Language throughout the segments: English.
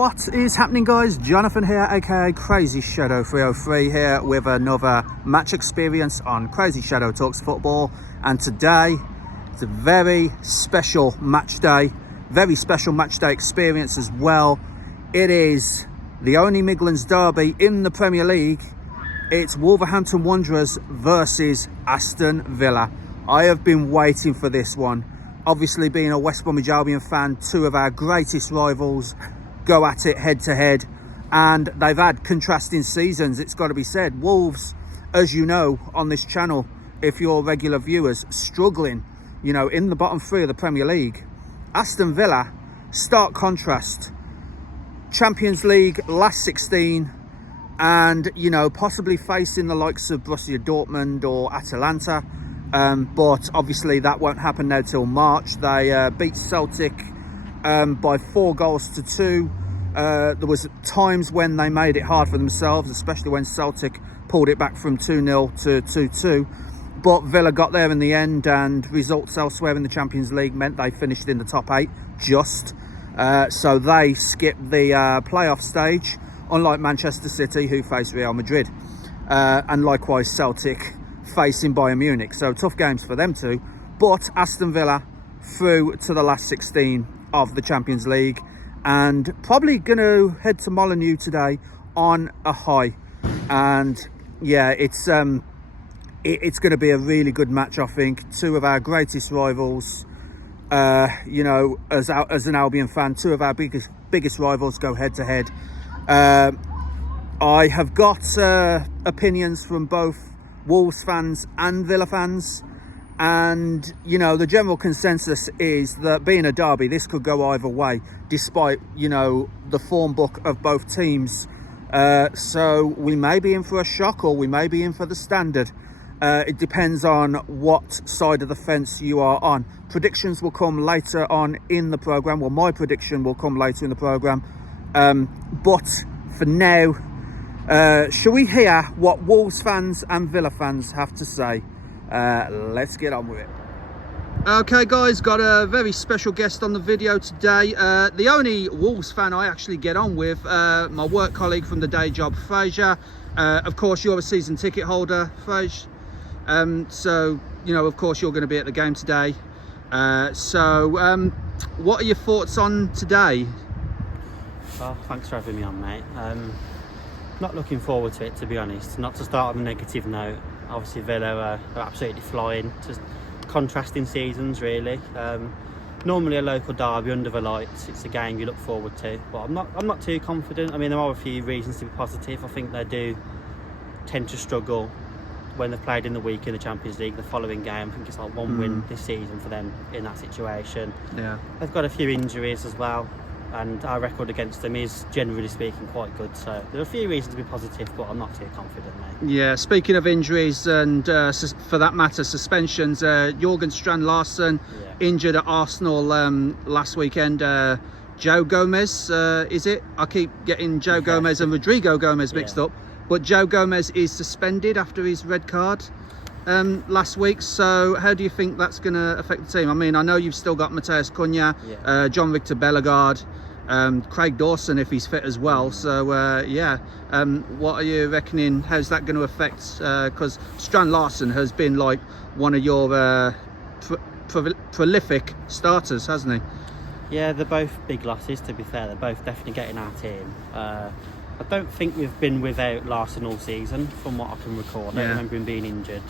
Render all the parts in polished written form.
What is happening, guys? Jonathan here, aka CrazyShadow 303 here with another match experience on CrazyShadow Talks Football. And today it's a very special match day, experience as well. It is the only Midlands derby in the Premier League. It's Wolverhampton Wanderers versus Aston Villa. I have been waiting for this one. Obviously, being a West Bromwich Albion fan, two of our greatest rivals go at it head to head, and they've had contrasting seasons, it's got to be said. Wolves, as you know on this channel, if you're regular viewers, struggling, you know, in the bottom three of the Premier League. Aston Villa, stark contrast. Champions League last 16, and, you know, possibly facing the likes of Borussia Dortmund or Atalanta, but obviously that won't happen now till March. They beat Celtic by 4-2. There was times when they made it hard for themselves, especially when Celtic pulled it back from 2-0 to 2-2. But Villa got there in the end, and results elsewhere in the Champions League meant they finished in the top 8 just. So they skipped the playoff stage, unlike Manchester City, who faced Real Madrid. And likewise Celtic facing Bayern Munich. So tough games for them too. But Aston Villa through to the last 16 of the Champions League, and probably going to head to Molineux today on a high. And yeah, it's going to be a really good match, I think. Two of our greatest rivals, you know, as an Albion fan, two of our biggest rivals go head to head. I have got opinions from both Wolves fans and Villa fans, and, you know, the general consensus is that being a derby, this could go either way, despite, you know, the form book of both teams. So we may be in for a shock, or we may be in for the standard. It depends on what side of the fence you are on. Predictions will come later on in the programme. Well, my prediction will come later in the programme. But for now, shall we hear what Wolves fans and Villa fans have to say? Let's get on with it. Okay, guys, got a very special guest on the video today. The only Wolves fan I actually get on with, my work colleague from the day job, Fraser. Of course, you're a season ticket holder, Fraser. So, you know, of course, you're going to be at the game today. What are your thoughts on today? Well, thanks for having me on, mate. Not looking forward to it, to be honest. Not to start on a negative note. Obviously, Villa are absolutely flying. Just contrasting seasons, really. Normally a local derby under the lights, it's a game you look forward to. But I'm not too confident. I mean, there are a few reasons to be positive. I think they do tend to struggle when they've played in the week in the Champions League. The following game, I think it's like one win this season for them in that situation. Yeah, they've got a few injuries as well, and our record against them is, generally speaking, quite good. So there are a few reasons to be positive, but I'm not too confident, mate. Yeah, speaking of injuries and for that matter suspensions, Jurgen Strand-Larsen injured at Arsenal last weekend. Joe Gomez, is it? I keep getting Joe Gomez and Rodrigo Gomez mixed up, but Joe Gomez is suspended after his red card last week. So how do you think that's going to affect the team? I mean, I know you've still got Mateus Cunha, John Victor Bellegarde, Craig Dawson if he's fit as well. So what are you reckoning? How's that going to affect? Because Strand-Larsen has been like one of your prolific starters, hasn't he? Yeah, they're both big losses, to be fair. They're both definitely getting our team. I don't think we've been without Larsen all season, from what I can recall. I don't remember him being injured.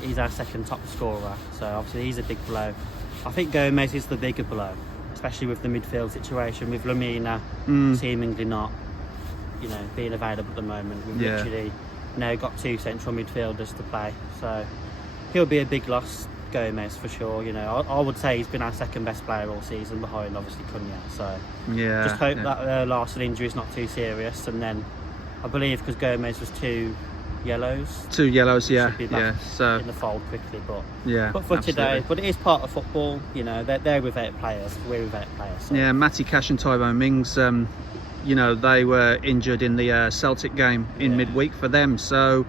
He's our second top scorer, so obviously he's a big blow. I think Gomez is the bigger blow, especially with the midfield situation, with Lamina seemingly not, you know, being available at the moment. We've literally now got 2 central midfielders to play, so he'll be a big loss, Gomez, for sure. You know, I would say he's been our second best player all season, behind obviously Cunha. So just hope that Larsen injury is not too serious, and then I believe because Gomez was 2 yellows, so in the fold quickly. But for today, but it is part of football. You know, they're without players, we're without players. So. Yeah, Matty Cash and Tyrone Mings, you know, they were injured in the Celtic game in midweek for them. So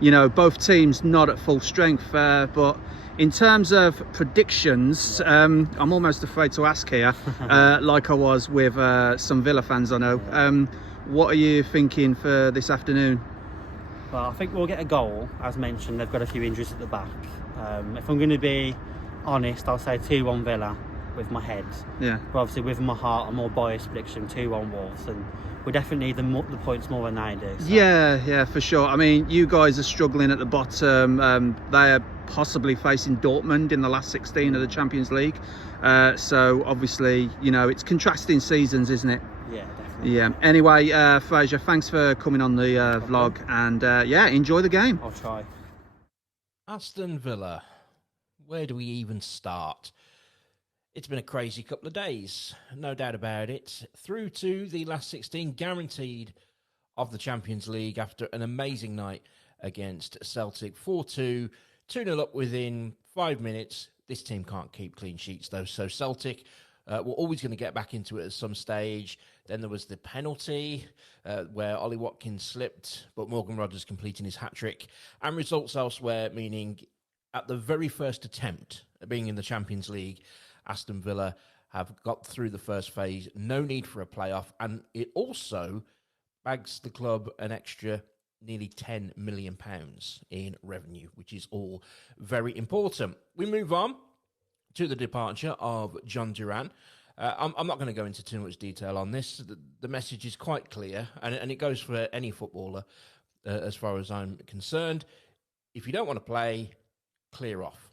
you know, both teams not at full strength, but in terms of predictions, I'm almost afraid to ask here, like I was with some Villa fans I know. What are you thinking for this afternoon? Well, I think we'll get a goal. As mentioned, they've got a few injuries at the back. If I'm going to be honest, I'll say 2-1 Villa with my head. Yeah. But obviously with my heart, a more biased prediction, 2-1 Wolves. And we definitely need the points more than they do. So. Yeah, for sure. I mean, you guys are struggling at the bottom. They are possibly facing Dortmund in the last 16 of the Champions League. So obviously, you know, it's contrasting seasons, isn't it? Yeah, definitely. Yeah. Anyway, Fraser, thanks for coming on the vlog, and yeah, enjoy the game. I'll try. Aston Villa. Where do we even start? It's been a crazy couple of days, no doubt about it. Through to the last 16, guaranteed of the Champions League after an amazing night against Celtic. 4-2, 2-0 up within 5 minutes. This team can't keep clean sheets, though. So Celtic were always going to get back into it at some stage. Then there was the penalty where Ollie Watkins slipped, but Morgan Rogers completing his hat-trick. And results elsewhere, meaning at the very first attempt at being in the Champions League, Aston Villa have got through the first phase. No need for a playoff. And it also bags the club an extra nearly £10 million in revenue, which is all very important. We move on to the departure of John Duran. I'm not going to go into too much detail on this. The message is quite clear, and it goes for any footballer as far as I'm concerned. If you don't want to play, clear off.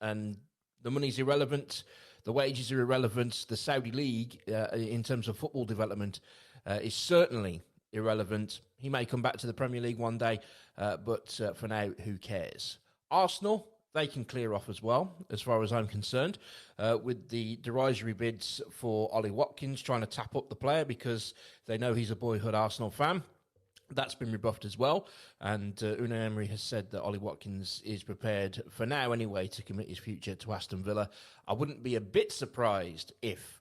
And the money's irrelevant. The wages are irrelevant. The Saudi League, in terms of football development, is certainly irrelevant. He may come back to the Premier League one day, but for now, who cares? Arsenal, they can clear off as well, as far as I'm concerned, with the derisory bids for Ollie Watkins trying to tap up the player because they know he's a boyhood Arsenal fan. That's been rebuffed as well, and Unai Emery has said that Ollie Watkins is prepared, for now anyway, to commit his future to Aston Villa. I wouldn't be a bit surprised if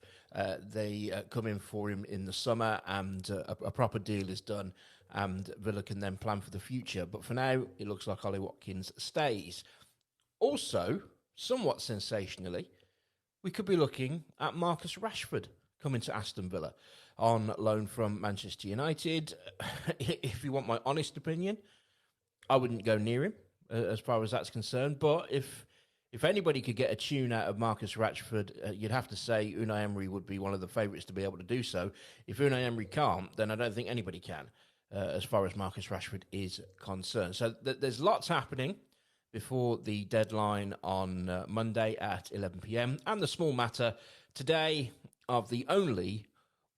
they come in for him in the summer and a proper deal is done and Villa can then plan for the future. But for now, it looks like Ollie Watkins stays. Also, somewhat sensationally, we could be looking at Marcus Rashford coming to Aston Villa on loan from Manchester United. If you want my honest opinion, I wouldn't go near him as far as that's concerned. But if anybody could get a tune out of Marcus Rashford, you'd have to say Unai Emery would be one of the favourites to be able to do so. If Unai Emery can't, then I don't think anybody can, as far as Marcus Rashford is concerned. So there's lots happening before the deadline on Monday at 11 p.m. And the small matter today of the only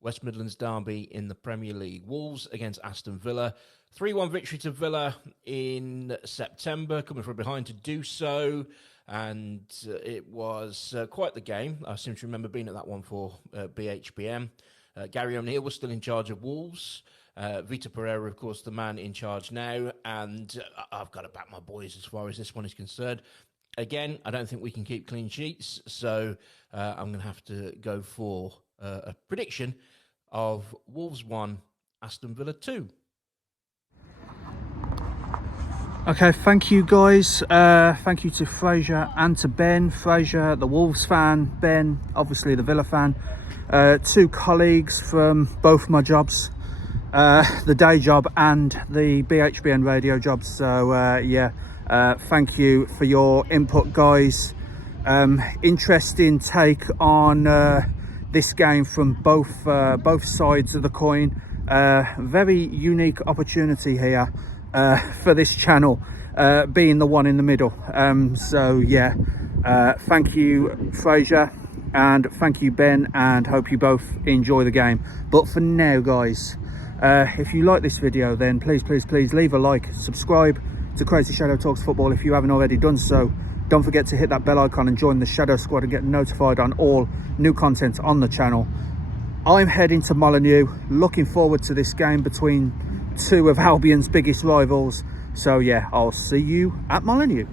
West Midlands derby in the Premier League. Wolves against Aston Villa. 3-1 victory to Villa in September, coming from behind to do so. And it was quite the game. I seem to remember being at that one for BHBN. Gary O'Neill was still in charge of Wolves. Vitor Pereira, of course, the man in charge now. And I've got to back my boys as far as this one is concerned. Again, I don't think we can keep clean sheets. So I'm going to have to go for a prediction of Wolves 1, Aston Villa 2. Okay, thank you guys. Thank you to Fraser and to Ben. Fraser, the Wolves fan, Ben, obviously the Villa fan. Two colleagues from both my jobs, the day job and the BHBN radio job. So yeah, thank you for your input, guys. Interesting take on this game from both sides of the coin. Very unique opportunity here for this channel, being the one in the middle. So yeah, thank you, Fraser, and thank you, Ben, and hope you both enjoy the game. But for now, guys, if you like this video, then please leave a like, subscribe to CrazyShadow Talks Football if you haven't already done so. Don't forget to hit that bell icon and join the Shadow Squad and get notified on all new content on the channel. I'm heading to Molineux, looking forward to this game between two of Albion's biggest rivals. So yeah, I'll see you at Molineux.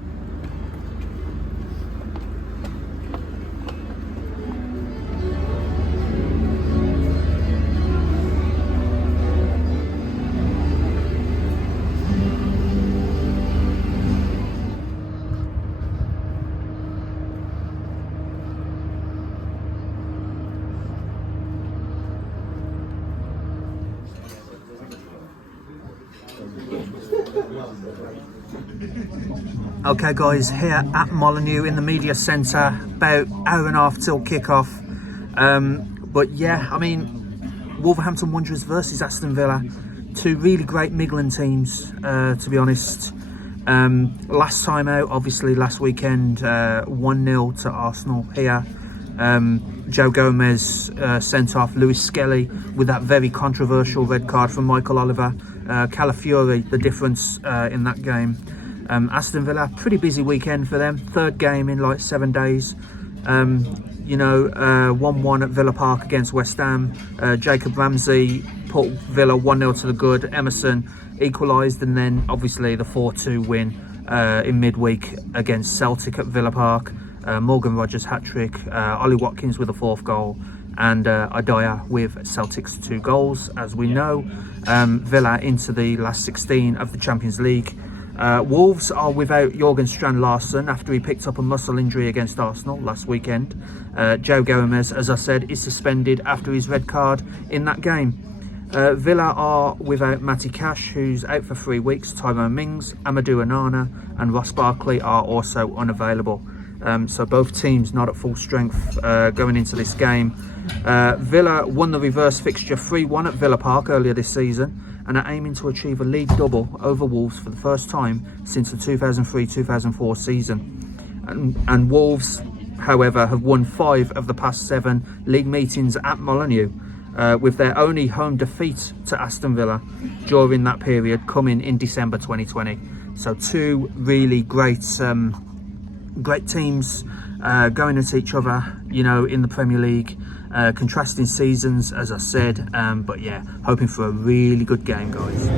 Okay guys, here at Molineux in the media centre, about hour and a half till kick-off. But yeah, I mean, Wolverhampton Wanderers versus Aston Villa, two really great Midland teams, to be honest. Last time out, obviously last weekend, 1-0 to Arsenal here. Joe Gomez sent off Lewis Skelly with that very controversial red card from Michael Oliver. Calafiori, the difference in that game. Aston Villa, pretty busy weekend for them. Third game in like 7 days. 1-1 at Villa Park against West Ham. Jacob Ramsey put Villa 1-0 to the good. Emerson equalised, and then obviously the 4-2 win in midweek against Celtic at Villa Park. Morgan Rogers hat-trick, Ollie Watkins with a 4th goal, and Adaya with Celtic's 2 goals. As we know, Villa into the last 16 of the Champions League. Wolves are without Jørgen Strand Larsen after he picked up a muscle injury against Arsenal last weekend. Joe Gomez, as I said, is suspended after his red card in that game. Villa are without Matty Cash, who's out for 3 weeks. Tyrone Mings, Amadou Onana and Ross Barkley are also unavailable. So both teams not at full strength going into this game. Villa won the reverse fixture 3-1 at Villa Park earlier this season, and are aiming to achieve a league double over Wolves for the first time since the 2003-2004 season. And Wolves, however, have won 5 of the past 7 league meetings at Molineux, with their only home defeat to Aston Villa during that period coming in December 2020. So 2 really great teams going at each other, in the Premier League. Contrasting seasons, as I said, but yeah, hoping for a really good game, guys.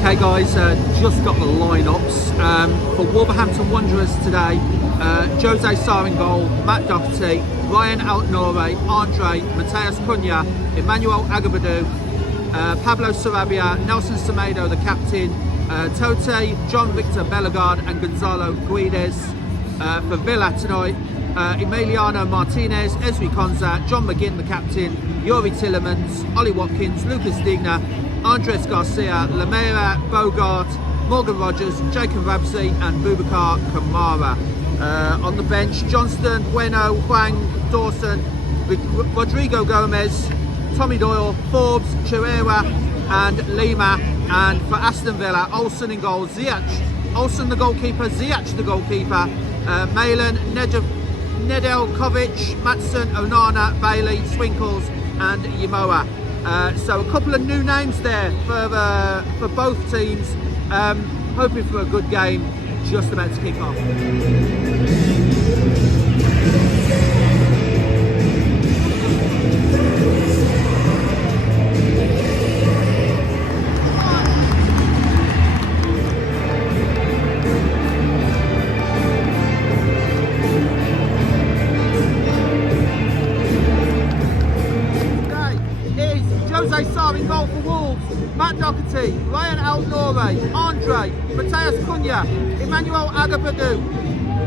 Okay guys, just got the lineups for Wolverhampton Wanderers today. Jose Sarr in goal, Matt Doherty, Ryan Altnore, Andre, Mateus Cunha, Emmanuel Agabadu, Pablo Sarabia, Nelson Semedo, the captain, Tote, John Victor Bellegarde and Gonzalo Guedes. For Villa tonight, Emiliano Martinez, Ezri Konsa, John McGinn, the captain, Yuri Tillemans, Ollie Watkins, Lucas Digna, Andres Garcia, Lamela, Bogart, Morgan Rogers, Jacob Ramsey and Boubacar Kamara. On the bench, Johnston, Bueno, Huang, Dawson, Rodrigo Gomez, Tommy Doyle, Forbes, Chirera and Lima. And for Aston Villa, Olsen in goal, Ziyech, Olsen the goalkeeper, Ziyech the goalkeeper, Malin, Nedeljkovic, Matson, Onana, Bailey, Swinkles and Yamoa. So a couple of new names there for both teams. Hoping for a good game, just about to kick off. Jose Sarr in goal for Wolves, Matt Doherty, Ryan Altnore, Andre, Mateus Cunha, Emmanuel Agabadu,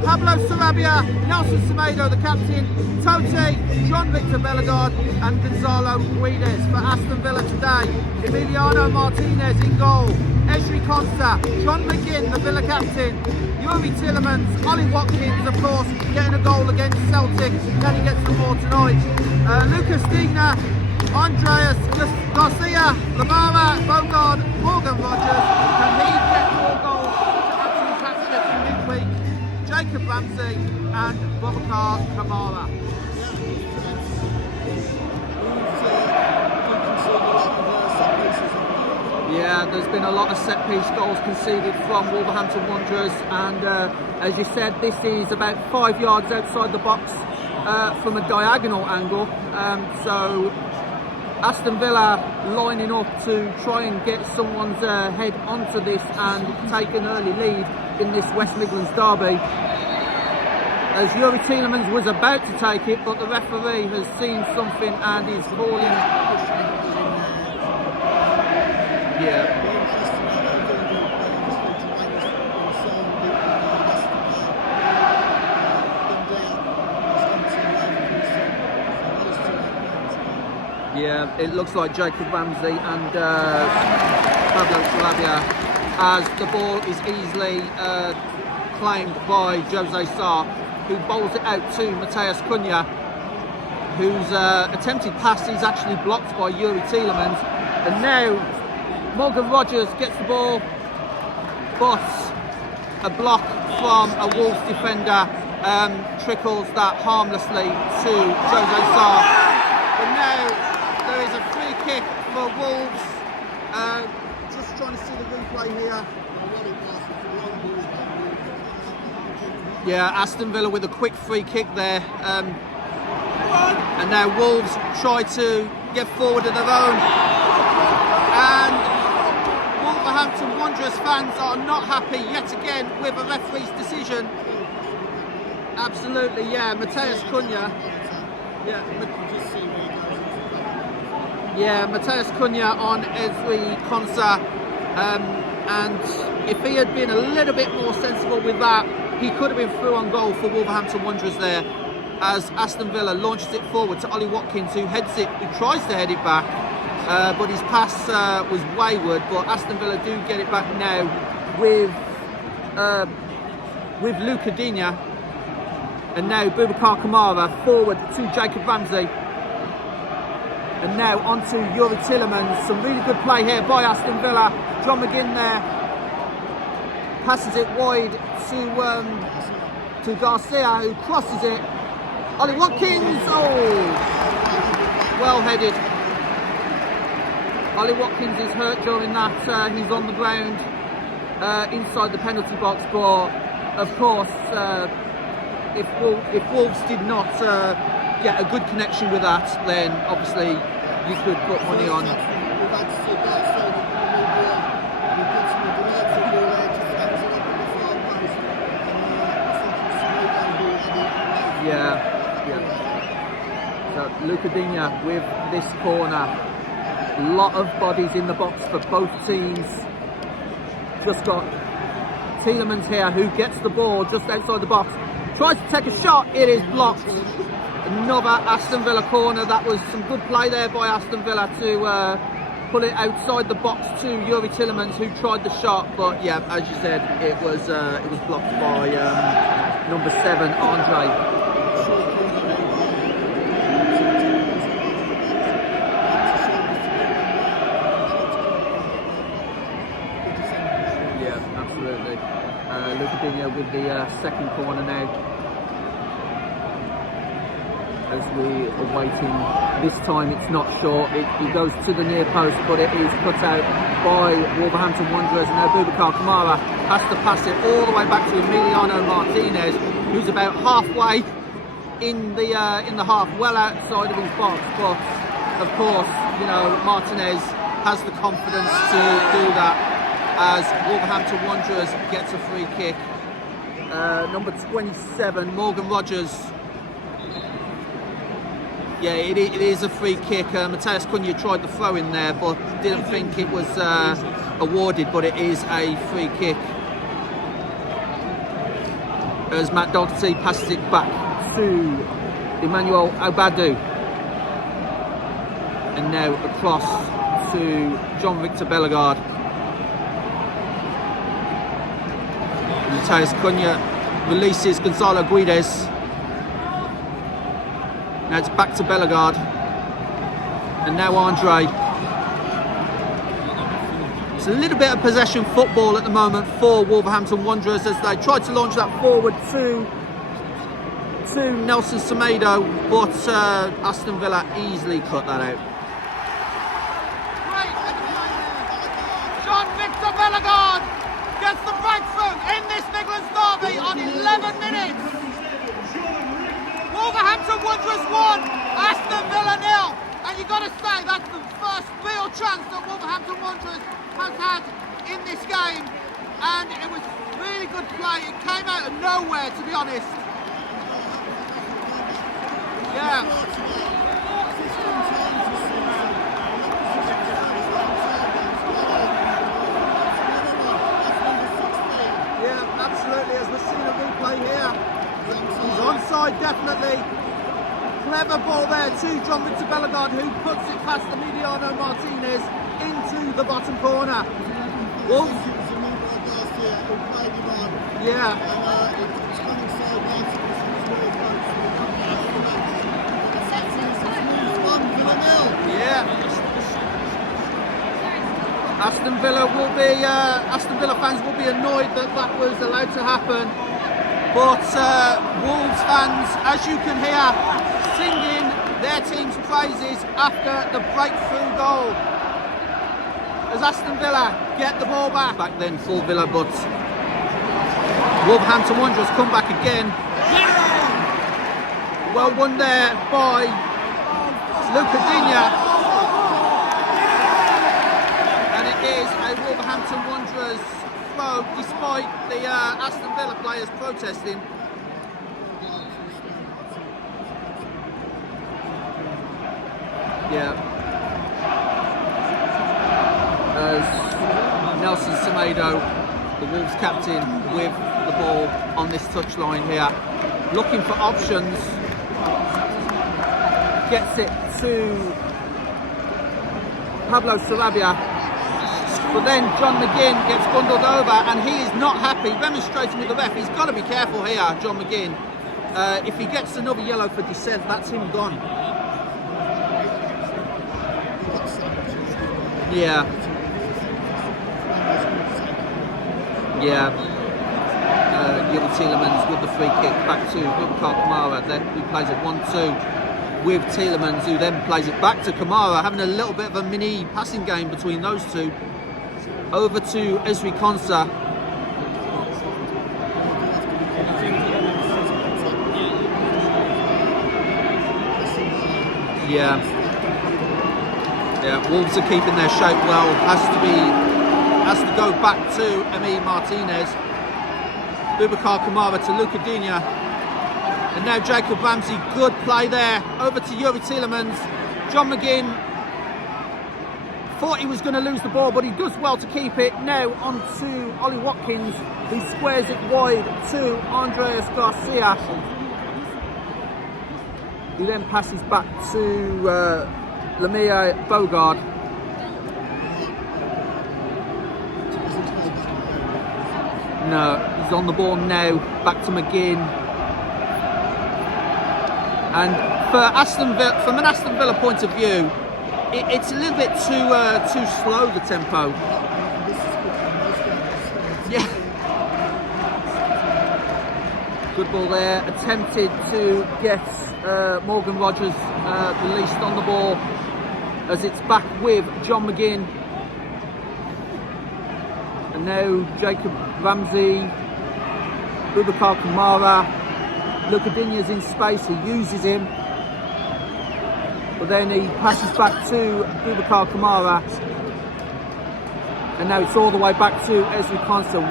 Pablo Sarabia, Nelson Semedo, the captain, Tote, John Victor Bellegarde and Gonzalo Guedes. For Aston Villa today, Emiliano Martinez in goal, Ezri Konsa, John McGinn, the Villa captain, Yuri Tillemans, Ollie Watkins, of course, getting a goal against Celtic. Can he get some more tonight? Lucas Digna, Andreas Garcia, Lamara, Bogard, Morgan Rogers. Can he get more goals to add to his hat-trick in midweek? Jacob Ramsey and Boubacar Kamara. Yeah, there's been a lot of set-piece goals conceded from Wolverhampton Wanderers, and as you said, this is about 5 yards outside the box from a diagonal angle. So Aston Villa lining up to try and get someone's head onto this and take an early lead in this West Midlands derby. As Yuri Tillemans was about to take it, but the referee has seen something and is calling. Yeah. Yeah, it looks like Jacob Ramsey and Pablo Sarabia, as the ball is easily claimed by Jose Sarr, who bowls it out to Matheus Cunha, whose attempted pass is actually blocked by Yuri Tielemans. And now Morgan Rogers gets the ball, but a block from a Wolves defender trickles that harmlessly to Jose Sarr. But now there is a free kick for Wolves. Just trying to see the replay here. Yeah, Aston Villa with a quick free kick there. And now Wolves try to get forward of their own. And Wolverhampton Wanderers fans are not happy yet again with a referee's decision. Absolutely, yeah, Matheus Cunha. Yeah, Matheus Cunha on Ezri Konsa. And if he had been a little bit more sensible with that, he could have been through on goal for Wolverhampton Wanderers there, as Aston Villa launches it forward to Ollie Watkins, who heads it, who tries to head it back, but his pass was wayward. But Aston Villa do get it back now with Luca Digne, and now Boubacar Kamara forward to Jacob Ramsey, and now onto Yuri Tielemans. Some really good play here by Aston Villa. John McGinn there passes it wide to Garcia, who crosses it. Ollie Watkins, well headed. Ollie Watkins is hurt during that. He's on the ground inside the penalty box, but of course, if Wolves did not get a good connection with that, then obviously you could put money on. Yeah. So Luca Digne with this corner. Lot of bodies in the box for both teams. Just got Tielemans here, who gets the ball just outside the box. Tries to take a shot, it is blocked. Another Aston Villa corner. That was some good play there by Aston Villa to pull it outside the box to Yuri Tielemans, who tried the shot, but yeah, as you said, it was blocked by number 7, Andre. Yeah, absolutely. Luca Digne with the second corner now, as we are waiting. This time it's not short, it goes to the near post, but it is cut out by Wolverhampton Wanderers, and now Boubacar Kamara has to pass it all the way back to Emiliano Martinez, who's about halfway in the half, well outside of his box. But of course, you know, Martinez has the confidence to do that, as Wolverhampton Wanderers gets a free kick. Number 27, Morgan Rogers. Yeah, it is a free kick. Matheus Cunha tried the throw in there, but didn't think it was awarded, but it is a free kick. As Matt Doherty passes it back to Emmanuel Obadu. And now across to John Victor Bellegarde. Matheus Cunha releases Gonzalo Guedes. Now it's back to Bellegarde, and now Andre. It's a little bit of possession football at the moment for Wolverhampton Wanderers, as they try to launch that forward to Nelson Semedo, but Aston Villa easily cut that out. John Victor Bellegarde gets the breakthrough in this Midlands derby on 11 minutes. Wolverhampton Wanderers 1, Aston Villa 0, and you got to say that's the first real chance that Wolverhampton Wanderers has had in this game, and it was really good play. It came out of nowhere, to be honest. Yeah. Yeah, absolutely. As we've seen a replay here, he's onside definitely. Clever ball there to John Victor Bellegarde, who puts it past Emiliano Martinez into the bottom corner. Wolves. Yeah. Yeah. Aston Villa fans will be annoyed that that was allowed to happen. But Wolves fans, as you can hear, singing their team's praises after the breakthrough goal. As Aston Villa get the ball back. Back then for Villa, but Wolverhampton Wanderers come back again. Well won there by Luca Digne. And it is a Wolverhampton Wanderers throw, despite the Aston Villa players protesting. Yeah. As Nelson Semedo, the Wolves captain, with the ball on this touchline here, looking for options, gets it to Pablo Sarabia, but then John McGinn gets bundled over and he is not happy, remonstrating with the ref. He's got to be careful here, John McGinn. If he gets another yellow for dissent, that's him gone. Yeah. Yeah. Yuri Tielemans with the free kick back to Boubacar Kamara, then who plays it 1-2 with Tielemans, who then plays it back to Kamara, having a little bit of a mini passing game between those two. Over to Ezri Konsa. Yeah. Yeah, Wolves are keeping their shape well. Has to go back to Emi Martinez. Boubacar Kamara to Luca Digne. And now Jacob Ramsey, good play there. Over to Yuri Tielemans. John McGinn thought he was going to lose the ball, but he does well to keep it. Now on to Ollie Watkins, who squares it wide to Andreas Garcia. He then passes back to Lamia Bogard. No, he's on the ball now, back to McGinn. And from an Aston Villa point of view, it's a little bit too slow, the tempo. Yeah. Good ball there, attempted to get Morgan Rogers released on the ball, as it's back with John McGinn. And now Jacob Ramsey, Boubacar Kamara, Luca Digne's in space, he uses him. But then he passes back to Boubacar Kamara. And now it's all the way back to Ezri Konsa.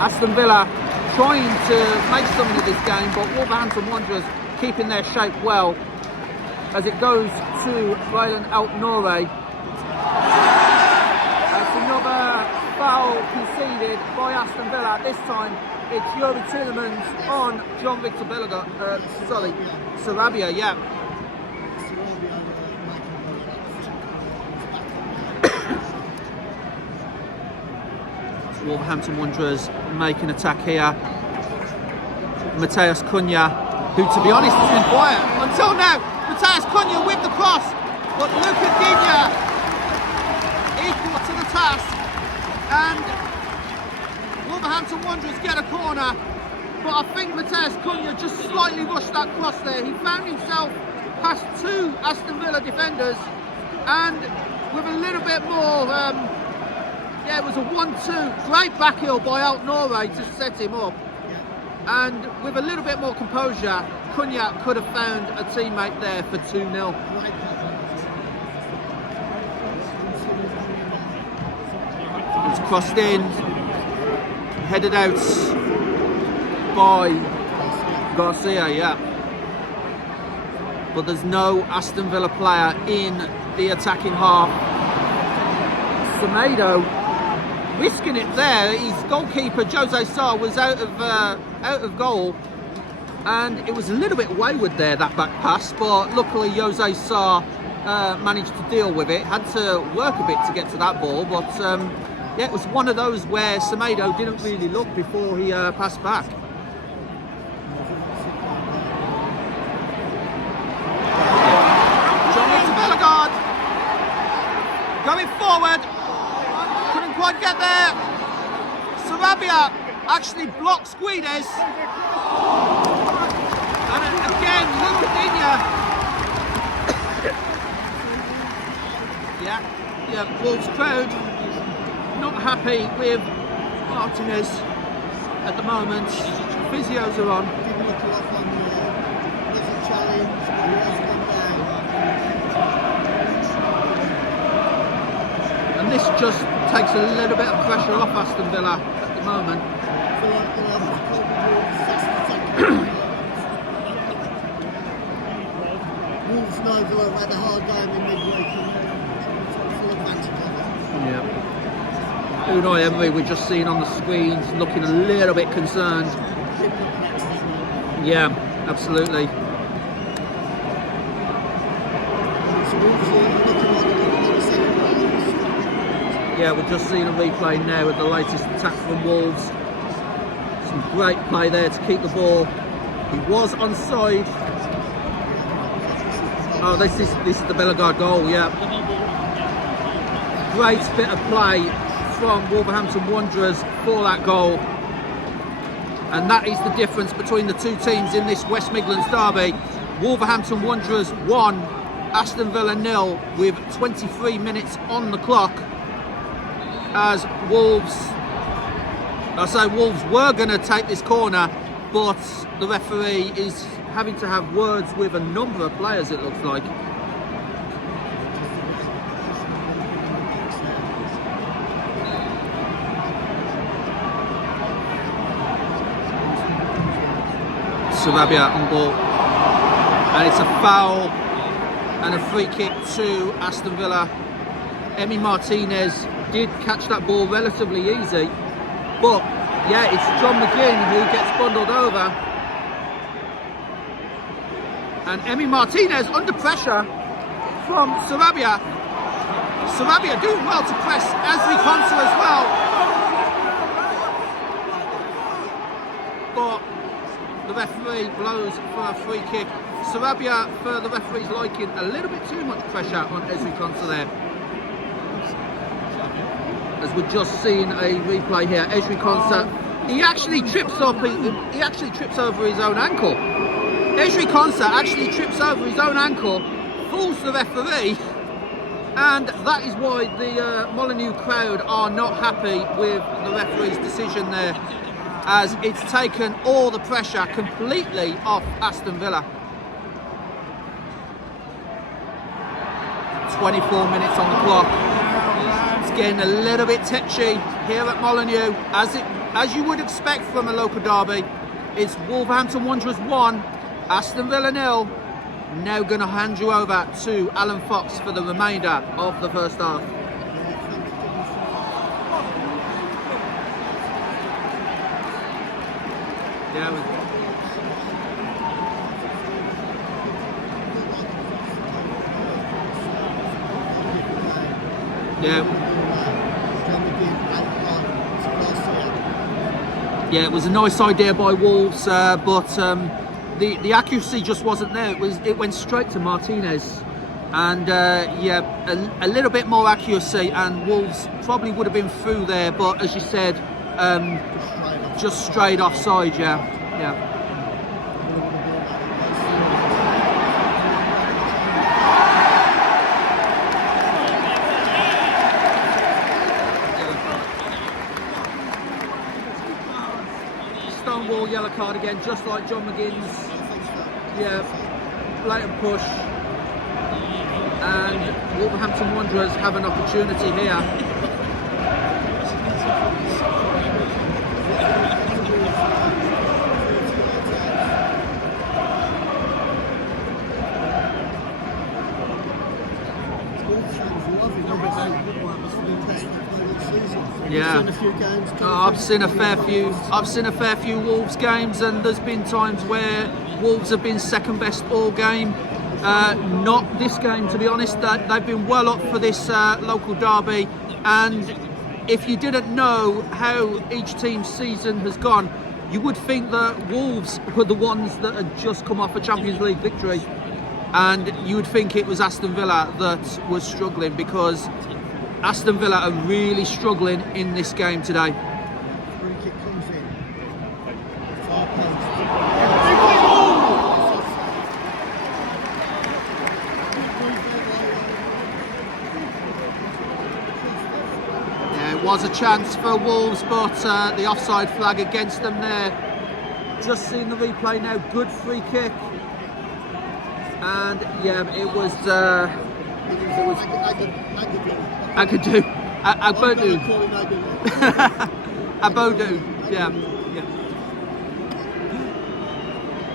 Aston Villa trying to make something of this game, but Wolverhampton Wanderers keeping their shape well, as it goes to Raylan Alt-Nouri. That's another foul conceded by Aston Villa. This time it's Yuri Tielemans on John Victor Sarabia, yeah. Wolverhampton Wanderers make an attack here. Matheus Cunha, who to be honest has been quiet until now. Matheus Cunha with the cross, but Luca Digne equal to the task, and Wolverhampton Wanderers get a corner. But I think Matheus Cunha just slightly rushed that cross there. He found himself past two Aston Villa defenders, and with a little bit more yeah, it was a 1-2, great back heel by Alt-Nouri to set him up. And with a little bit more composure, Cunha could have found a teammate there for 2-0. It's crossed in, headed out by Garcia, yeah. But there's no Aston Villa player in the attacking half. Semedo risking it there. His goalkeeper Jose Sarr was out of goal, and it was a little bit wayward there, that back pass, but luckily Jose Sarr managed to deal with it. Had to work a bit to get to that ball, but yeah, it was one of those where Semedo didn't really look before he passed back. Going forward, couldn't quite get there. Sarabia actually blocks Guedes. And again, Luca Digne. Yeah, Wolves crowd not happy with Martinez at the moment. Physios are on. Didn't look a lot on the challenge. And this just takes a little bit of pressure off Aston Villa at the moment. Wolves know they've had a hard game in midweek and full advantage of it. Yeah. Unai Emery, we're just seeing on the screens, looking a little bit concerned. Yeah, absolutely. Yeah, we're just seeing a replay now of the latest attack from Wolves. Some great play there to keep the ball. He was onside. Oh, this is the Bellegarde goal, yeah. Great bit of play from Wolverhampton Wanderers for that goal. And that is the difference between the two teams in this West Midlands derby. Wolverhampton Wanderers 1, Aston Villa 0 with 23 minutes on the clock. As Wolves were going to take this corner, but the referee is having to have words with a number of players, it looks like. Sarabia on ball, and it's a foul and a free kick to Aston Villa. Emi Martinez did catch that ball relatively easy, but yeah, it's John McGinn who gets bundled over, and Emi Martinez under pressure from Sarabia. Sarabia doing well to press Ezri Konsa as well, but the referee blows for a free kick. Sarabia, for the referee's liking, a little bit too much pressure on Ezri Konsa there. As we're just seeing a replay here, Ezri Konsa, he actually trips over his own ankle. Ezri Konsa actually trips over his own ankle, fools the referee, and that is why the Molineux crowd are not happy with the referee's decision there, as it's taken all the pressure completely off Aston Villa. 24 minutes on the clock. It's getting a little bit tetchy here at Molineux, as you would expect from a local derby. It's Wolverhampton Wanderers 1, Aston Villa 0. Now going to hand you over to Alan Fox for the remainder of the first half. Yeah, it was a nice idea by Wolves, but the accuracy just wasn't there. It went straight to Martinez, and yeah, a little bit more accuracy, and Wolves probably would have been through there. But as you said, just straight offside. Yeah. Stonewall yellow card again, just like John McGinn's. Yeah, blatant push, and Wolverhampton Wanderers have an opportunity here. Yeah. You've seen a few games. I've seen a fair few. I've seen a fair few Wolves games, and there's been times where Wolves have been second best all game. Not this game, to be honest. They've been well up for this local derby, and if you didn't know how each team's season has gone, you would think that Wolves were the ones that had just come off a Champions League victory, and you would think it was Aston Villa that was struggling, because Aston Villa are really struggling in this game today. Free kick comes in. Far post. Yeah, it was a chance for Wolves, but the offside flag against them there. Just seen the replay now. Good free kick, and yeah, it was Agadou. Abodu. Yeah.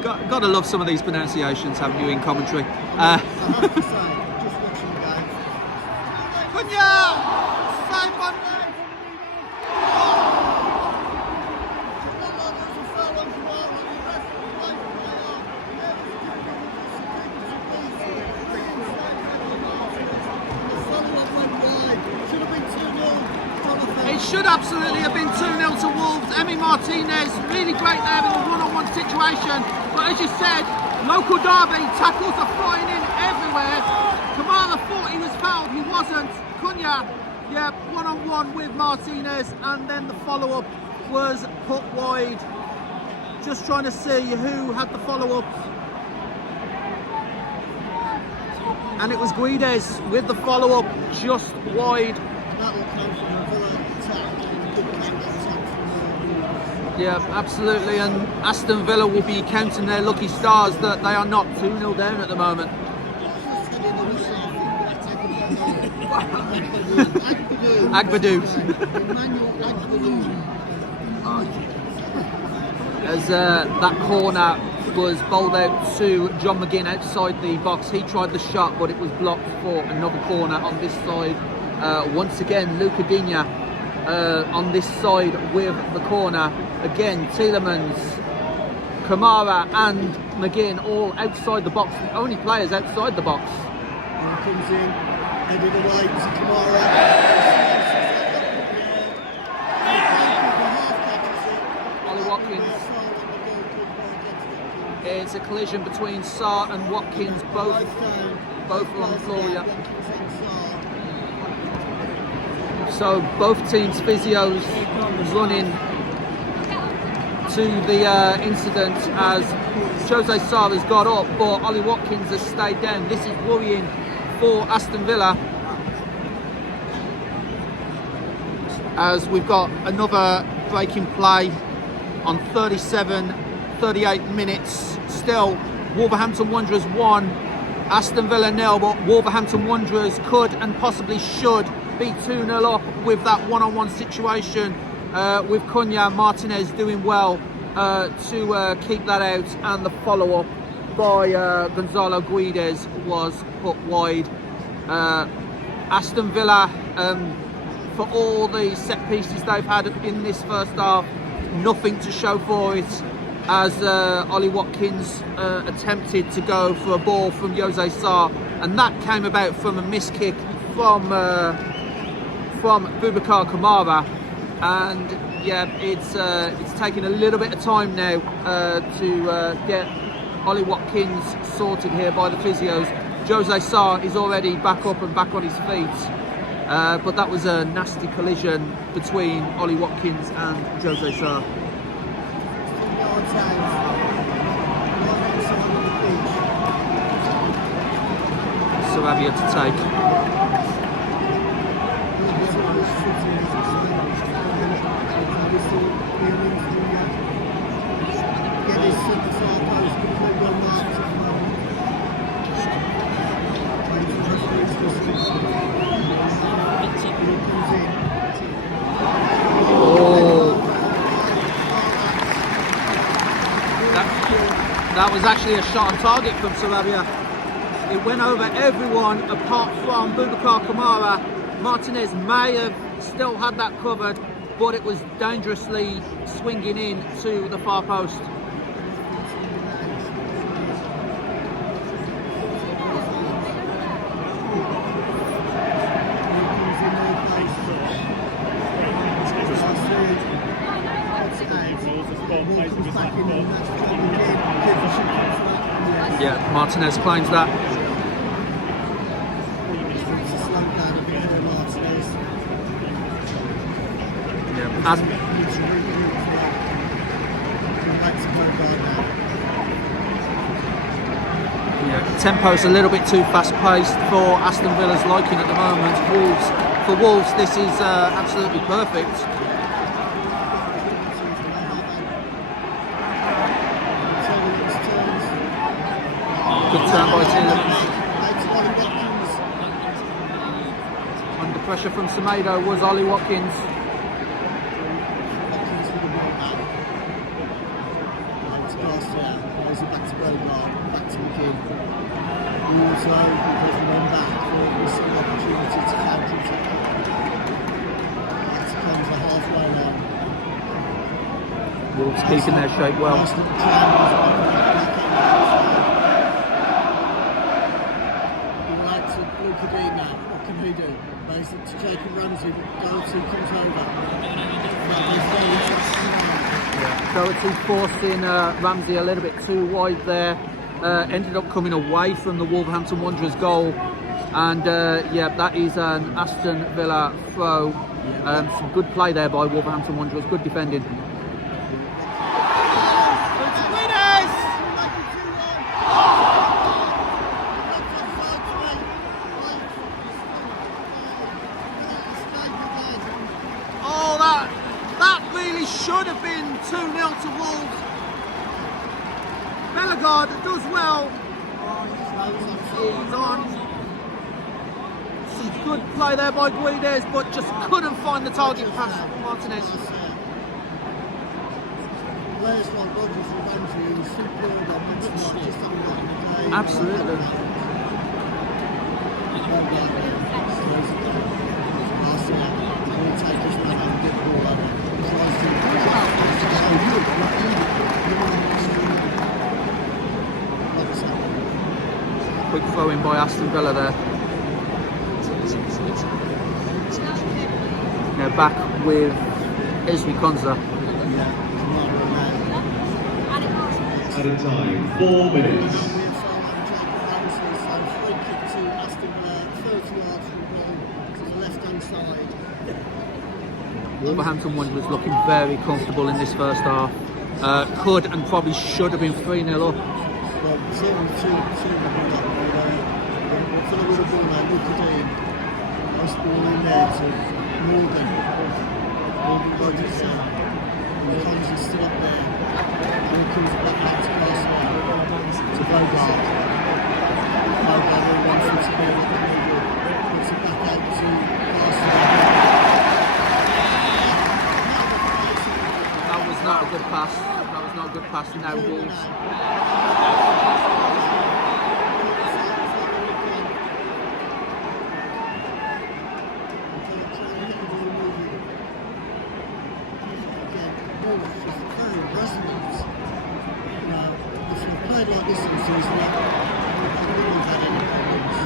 Gotta love some of these pronunciations, haven't you, in commentary? I have to say, just watching the game. Cunha! Save one. It should absolutely have been 2-0 to Wolves. Emi Martinez, really great there in the one-on-one situation. But as you said, local derby, tackles are flying in everywhere. Kamara thought he was fouled, he wasn't. Cunha, yeah, one-on-one with Martinez, and then the follow-up was put wide. Just trying to see who had the follow-up. And it was Guedes with the follow-up just wide. Yeah, absolutely, and Aston Villa will be counting their lucky stars that they are not 2-0 down at the moment. Agbadou. As that corner was bowled out to John McGinn outside the box, he tried the shot, but it was blocked for another corner on this side. Once again, Luca Digne on this side with the corner. Again, Tielemans, Kamara and McGinn all outside the box. The only players outside the box. Comes in, headed away to Kamara. Ollie Watkins. It's a collision between Sarr and Watkins. Both are on the floor, yeah. So both teams' physios running to the incident as Jose Sarr has got up, but Ollie Watkins has stayed down. This is worrying for Aston Villa, as we've got another breaking play on 38 minutes. Still, Wolverhampton Wanderers 1, Aston Villa 0, but Wolverhampton Wanderers could and possibly should be 2-0 up with that one-on-one situation, with Cunha Martinez doing well to keep that out, and the follow-up by Gonzalo Guedes was put wide. Aston Villa, for all the set pieces they've had in this first half, nothing to show for it, as Ollie Watkins attempted to go for a ball from Jose Sarr, and that came about from a missed kick from Boubacar Kamara. And yeah, it's taken a little bit of time now to get Ollie Watkins sorted here by the physios. Jose Sarr is already back up and back on his feet, but that was a nasty collision between Ollie Watkins and Jose Sarr. Sarabia to take. That was actually a shot on target from Sarabia. It went over everyone apart from Boubacar Kamara. Martinez may have still had that covered, but it was dangerously swinging in to the far post. Yeah, Martinez claims that. Yeah, tempo's a little bit too fast-paced for Aston Villa's liking at the moment. For Wolves, this is absolutely perfect. Good turn by Tielemans. Under pressure from Semedo was Ollie Watkins. Wolves keeping their shape well. What can he do? Plays it to Jacob Ramsey, Doherty comes over. Doherty forcing Ramsey a little bit too wide there. Ended up coming away from the Wolverhampton Wanderers goal. And yeah, that is an Aston Villa throw. Some good play there by Wolverhampton Wanderers, good defending. Should have been 2-0 to Wolves. Bellegarde does well. He's on. Some good play there by Guedes, but just couldn't find the target pass Martinez. Absolutely. Quick throw in by Aston Villa there. Now back with Esri Konza. Added time, 4 minutes. Wolverhampton Wanderers looking very comfortable in this first half. Could and probably should have been 3-0 up. Not a good pass. That was not a good pass. Now Wolves.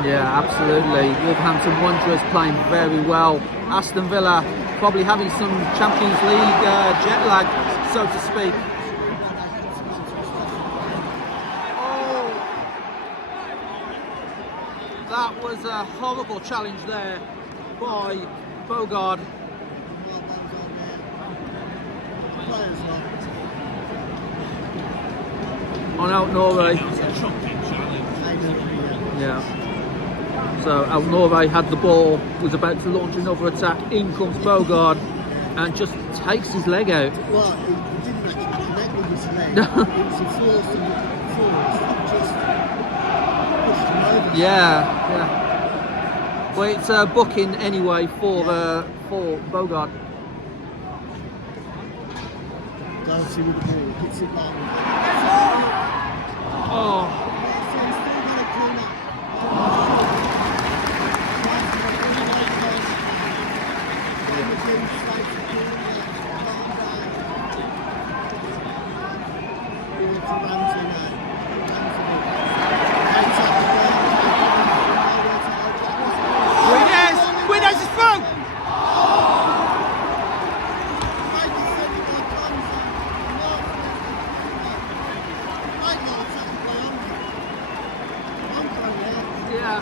Yeah, absolutely. Wolverhampton Wanderers playing very well. Aston Villa probably having some Champions League jet lag, so to speak. Oh, that was a horrible challenge there by Bogard. On El Nouri. Yeah. So El Nouri had the ball, was about to launch another attack. In comes Bogard and just takes his leg out. Well, he didn't actually connect with his leg. It was a force and just pushed him over. Yeah. Well, it's a booking anyway for Bogard. Doherty with the ball, hits it back. Oh. Guinness is through! Yeah.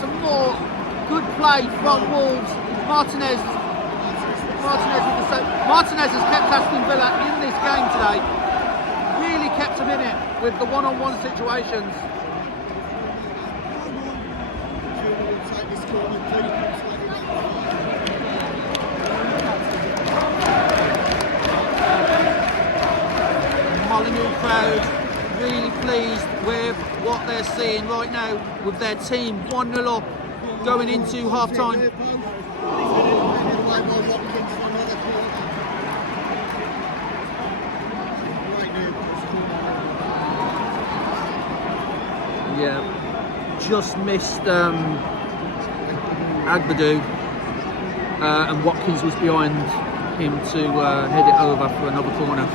Some more good play from Wolves. Martinez has kept Aston Villa in this game today. Really kept them in it with the one-on-one situations. Molineux crowd really pleased with what they're seeing right now with their team 1-0 up going into half-time. Yeah, just missed Agbadou, and Watkins was behind him to head it over for another corner.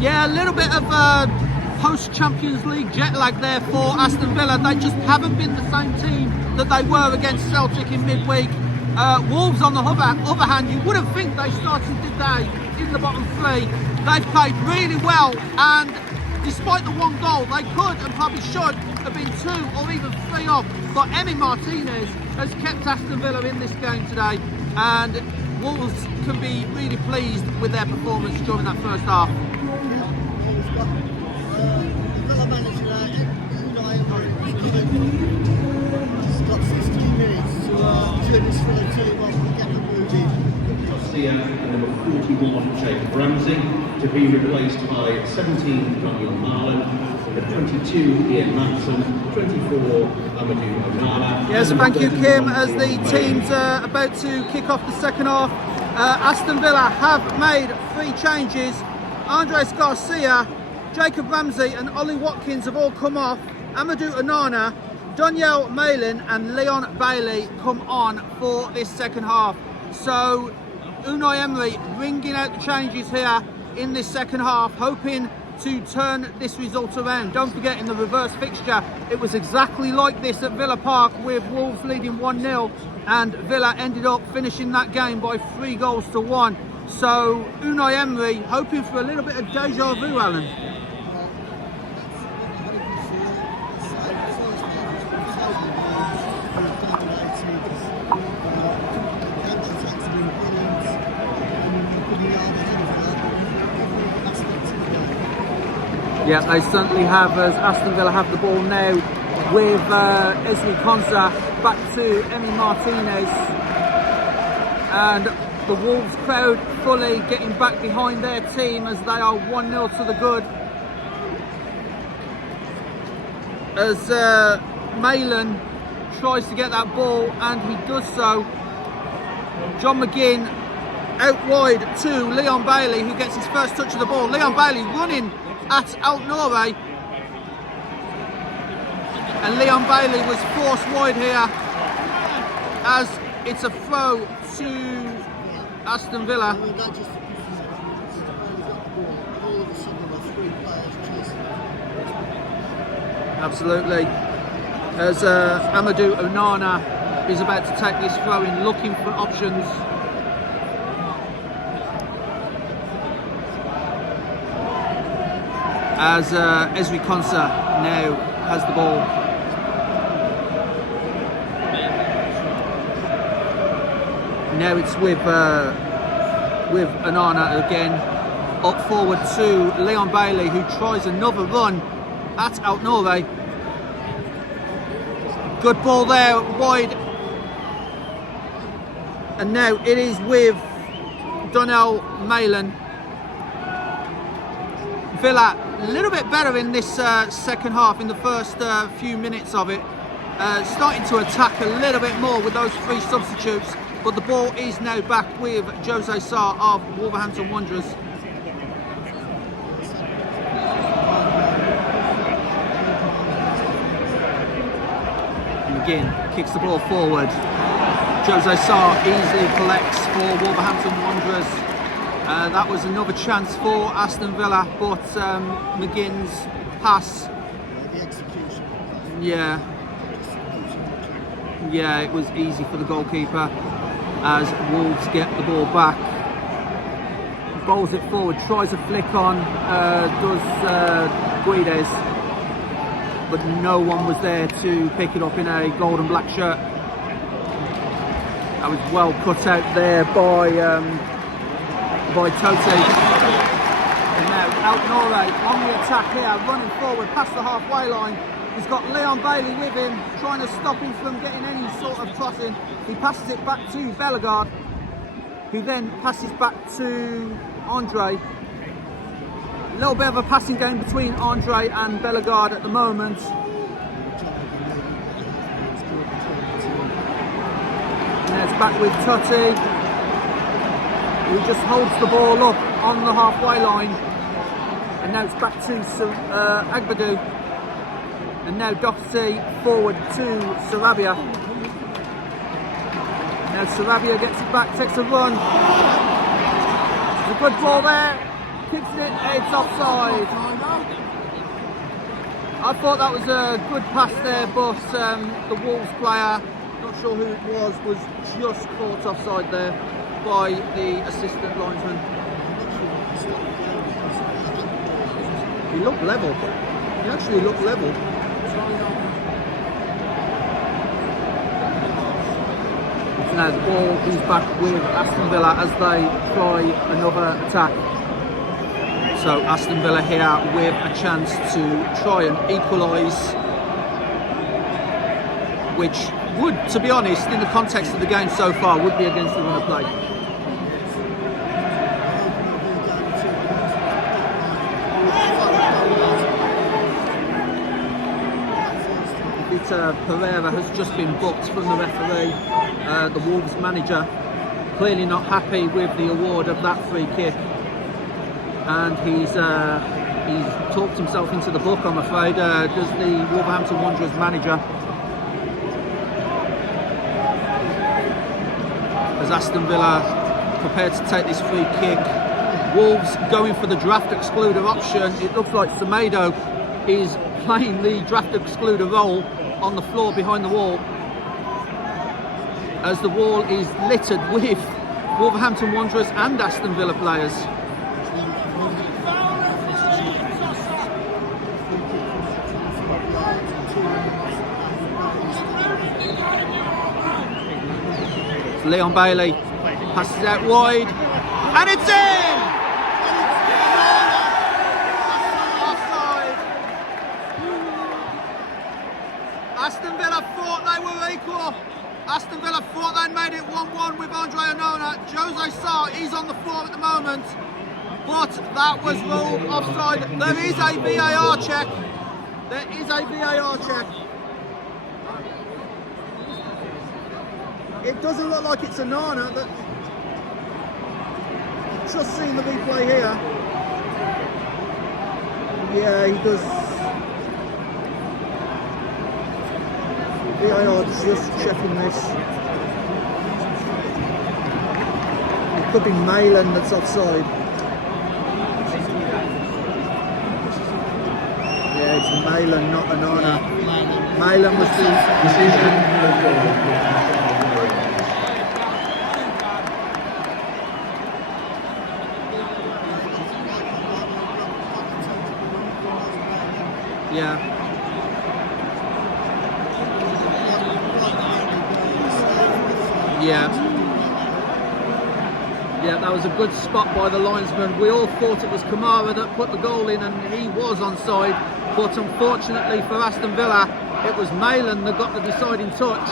Yeah, a little bit of post-Champions League jet lag there for Aston Villa. They just haven't been the same team that they were against Celtic in midweek. Wolves, on the other hand, you wouldn't think they started today in the bottom three. They've played really well, and despite the one goal, they could and probably should have been 2 or even 3 up. But Emi Martinez has kept Aston Villa in this game today, and Wolves can be really pleased with their performance during that first half. Villa manager, he's got 15 minutes to turn this Villa team off and get them moving. Garcia and number 41, Jacob Ramsey, to be replaced by 17, Daniel Marlin, number 22, Ian Matson, 24, Amadou Onana. Yes, thank you, Kim. As the team's about to kick off the second half, Aston Villa have made 3 changes. Andres Garcia, Jacob Ramsey and Ollie Watkins have all come off. Amadou Onana, Daniel Malin and Leon Bailey come on for this second half. So Unai Emery bringing out the changes here in this second half, hoping to turn this result around. Don't forget, in the reverse fixture, it was exactly like this at Villa Park with Wolves leading 1-0 and Villa ended up finishing that game by 3 goals to 1. So Unai Emery hoping for a little bit of deja vu, Alan. Yeah, they certainly have, as Aston Villa have the ball now with Ezri Konsa back to Emi Martinez, and the Wolves crowd fully getting back behind their team as they are 1-0 to the good. As Malin tries to get that ball, and he does so. John McGinn out wide to Leon Bailey, who gets his first touch of the ball. Leon Bailey running at Altnoure, and Leon Bailey was forced wide here as it's a throw to Aston Villa. Absolutely. As Amadou Onana is about to take this throw in, looking for options. As Ezri Konsa now has the ball. Now it's with Onana again, up forward to Leon Bailey, who tries another run at Altnoure. Good ball there, wide. And now it is with Donnell Malin. Villa a little bit better in this second half, in the first few minutes of it. Starting to attack a little bit more with those 3 substitutes, but the ball is now back with Jose Sarr of Wolverhampton Wanderers. McGinn kicks the ball forward. Jose Sarr easily collects for Wolverhampton Wanderers. That was another chance for Aston Villa, but McGinn's pass. Yeah, it was easy for the goalkeeper as Wolves get the ball back. Bowls it forward, tries a flick on, does Guedes, but no one was there to pick it up in a gold and black shirt. That was well cut out there by Totti. And now Altnore on the attack here, running forward past the halfway line. He's got Leon Bailey with him, trying to stop him from getting any sort of crossing. He passes it back to Bellegarde, who then passes back to Andre. A little bit of a passing game between Andre and Bellegarde at the moment. And it's back with Totti, who just holds the ball up on the halfway line. And now it's back to Agbadou. And now Doherty forward to Sarabia. Now Sarabia gets it back, takes a run. It's a good ball there. Kicks it, it's offside. I thought that was a good pass there, but the Wolves player, not sure who it was just caught offside there by the assistant linesman. He looked level. He actually looked level. Now the ball is back with Aston Villa as they try another attack. So Aston Villa here with a chance to try and equalise, which would, to be honest, in the context of the game so far, would be against the run of play. Pereira has just been booked from the referee. The Wolves manager clearly not happy with the award of that free kick, and he's talked himself into the book, I'm afraid, does the Wolverhampton Wanderers manager, as Aston Villa prepared to take this free kick. Wolves going for the draft excluder option. It looks like Semedo is playing the draft excluder role on the floor behind the wall, as the wall is littered with Wolverhampton Wanderers and Aston Villa players. Leon Bailey passes out wide, and it's in! Aston Villa thought they were equal. Aston Villa thought they made it 1-1 with Andre Onana. Jose Sarr is on the floor at the moment, but that was ruled offside. There is a VAR check. There is a VAR check. It doesn't look like it's Onana, but just seeing the replay here. Yeah, he does. VAR just checking this. It could be Malin that's offside. Yeah, it's Malin, not Onana. Malin was the decision. Yeah. Yeah, that was a good spot by the linesman. We all thought it was Kamara that put the goal in, and he was onside. But unfortunately for Aston Villa, it was Malin that got the deciding touch.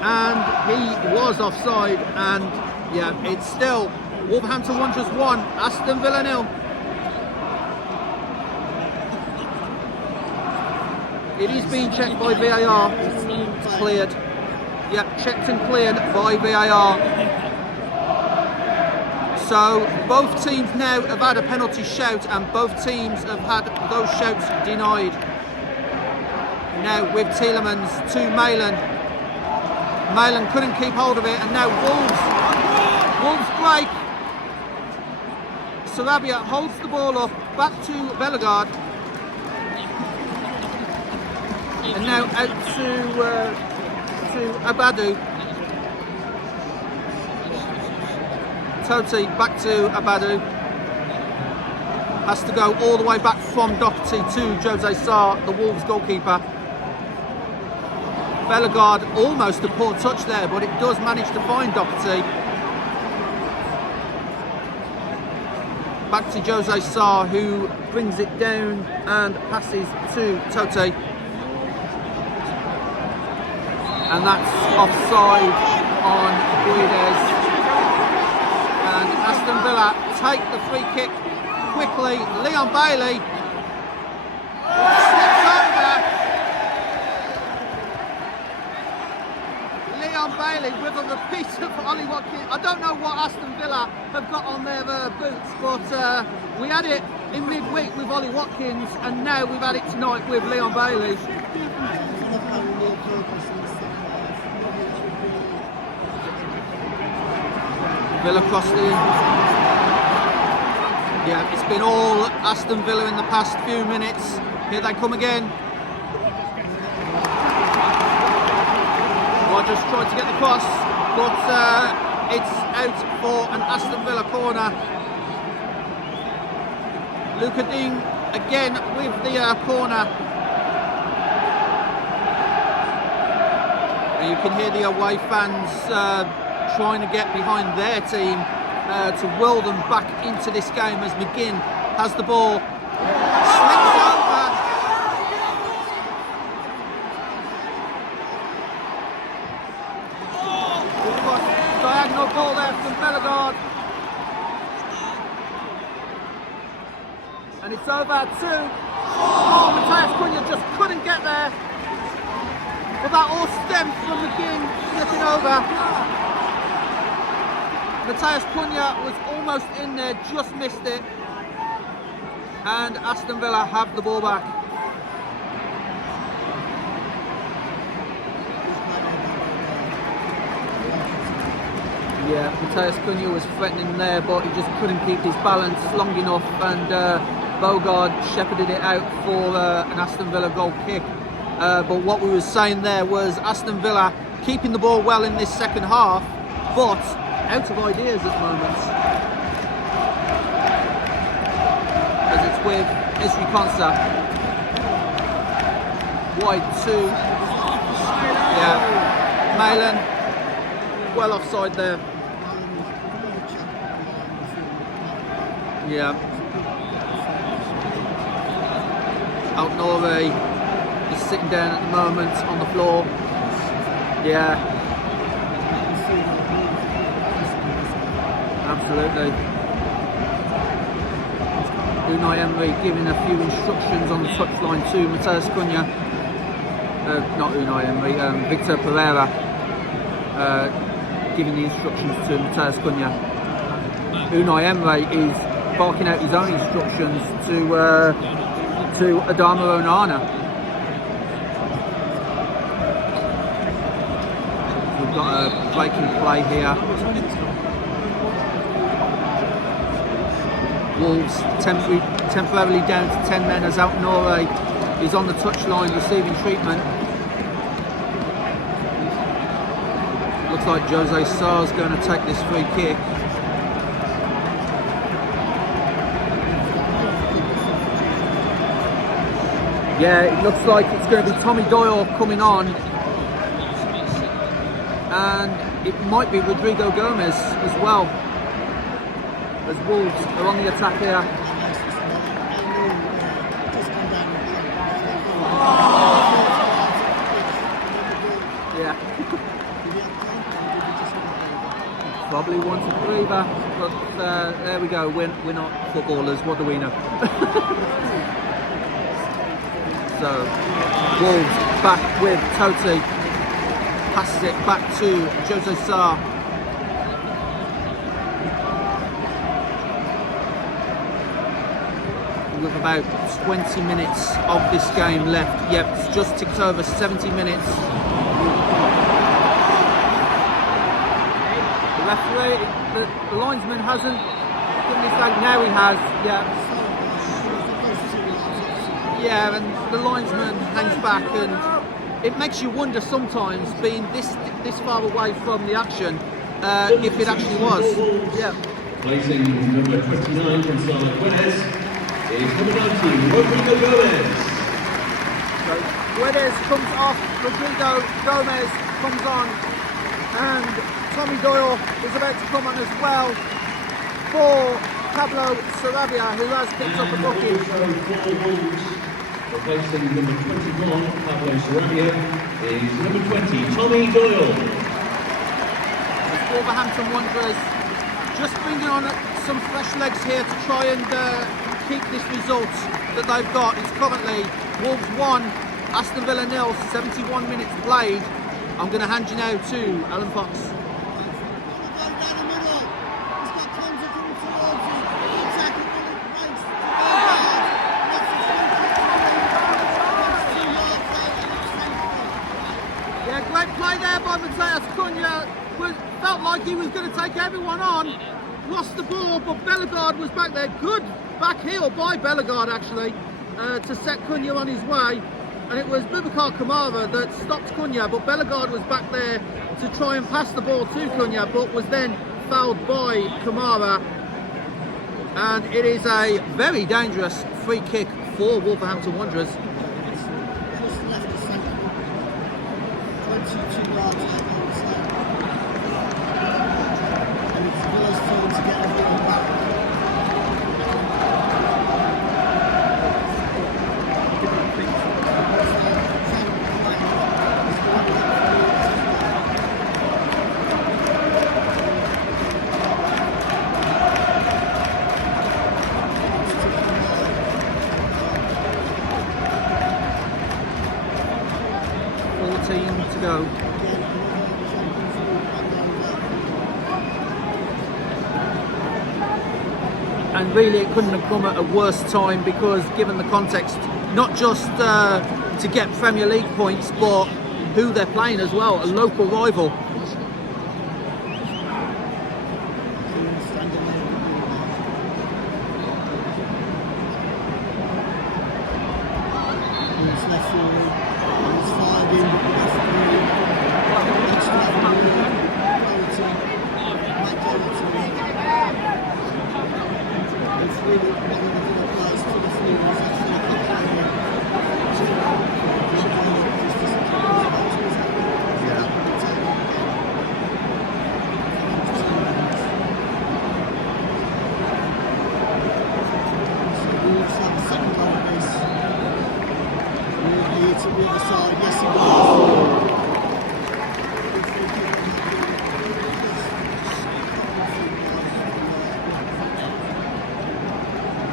and he was offside, and yeah, it's still Wolverhampton Wanderers 1, Aston Villa 0. It is being checked by VAR. It's cleared. Yep, checked and cleared by VAR. So both teams now have had a penalty shout, and both teams have had those shouts denied. Now with Tielemans to Malin. Malin couldn't keep hold of it, and now Wolves break. Sarabia holds the ball up, back to Bellegarde. And now out to Abadou. Totti back to Abadou. Has to go all the way back from Doherty to Jose Sarr, the Wolves goalkeeper. Bellegarde almost a poor touch there, but it does manage to find Doherty. Back to Jose Sarr, who brings it down and passes to Totti. And that's offside on Guedes. And Aston Villa take the free kick quickly. Leon Bailey slips over. Leon Bailey with a repeat of Ollie Watkins. I don't know what Aston Villa have got on their boots, but we had it in midweek with Ollie Watkins, and now we've had it tonight with Leon Bailey. Villa cross the... Yeah, it's been all Aston Villa in the past few minutes. Here they come again. Rogers tried to get the cross, but it's out for an Aston Villa corner. Luca Dean again with the corner. And you can hear the away fans trying to get behind their team to will them back into this game as McGinn has the ball. Slips over. Diagonal ball there from Bellegarde. And it's over to... Oh, Matthias Cunha just couldn't get there. But that all stemmed from McGinn flipping over. Matthias Cunha was almost in there, just missed it. And Aston Villa have the ball back. Yeah, Matthias Cunha was threatening there, but he just couldn't keep his balance long enough, and Bogard shepherded it out for an Aston Villa goal kick. But what we were saying there was Aston Villa keeping the ball well in this second half, but out of ideas at the moment. As it's with Esri Konsa. Wide two. Yeah. Malin. Well offside there. Yeah. Altnore is sitting down at the moment on the floor. Yeah. Absolutely. Unai Emery giving a few instructions on the touchline to Matthias Cunha. Not Unai Emery, Victor Pereira giving the instructions to Matthias Cunha. Unai Emery is barking out his own instructions to Adama Onana. We've got a breaking play here. Wolves temporarily down to 10 men as Altnore is on the touchline receiving treatment. Looks like Jose Sarr's going to take this free kick. Yeah, it looks like it's going to be Tommy Doyle coming on. And it might be Rodrigo Gomez as well, as Wolves are on the attack here. Yeah. probably wanted a breather, but there we go. We're not footballers. What do we know? So Wolves back with Totti, passes it back to Jose Sarr. With about 20 minutes of this game left. Yep, it's just ticked over 70 minutes. The referee, the linesman hasn't given his flag. Now he has, yeah. Yeah, and the linesman hangs back, and it makes you wonder sometimes, being this far away from the action, if it actually was. Yeah. Placing number 29 from Sala Guedes is number 19, Rodrigo Gomez. So Guedes comes off, Rodrigo Gomez comes on, and Tommy Doyle is about to come on as well for Pablo Sarabia, who has picked up a booking. Replacing number 21, Pablo Sarabia, is number 20, Tommy Doyle. Wolverhampton Wanderers just bringing on some fresh legs here to try and keep this result that they've got. It's currently Wolves 1, Aston Villa 0, 71 minutes played. I'm going to hand you now to Alan Fox. Yeah, great play there by Matheus Cunha. Felt like he was going to take everyone on. Lost the ball, but Bellegarde was back there. Good back heel by Bellegarde, actually, to set Cunha on his way. And it was Boubacar Kamara that stopped Cunha, but Bellegarde was back there to try and pass the ball to Cunha, but was then fouled by Kamara. And it is a very dangerous free kick for Wolverhampton Wanderers. Just left the centre. 22 yards out. And it's Villa's turn to get everyone back. To go. And really it couldn't have come at a worse time, because given the context, not just to get Premier League points, but who they're playing as well, a local rival.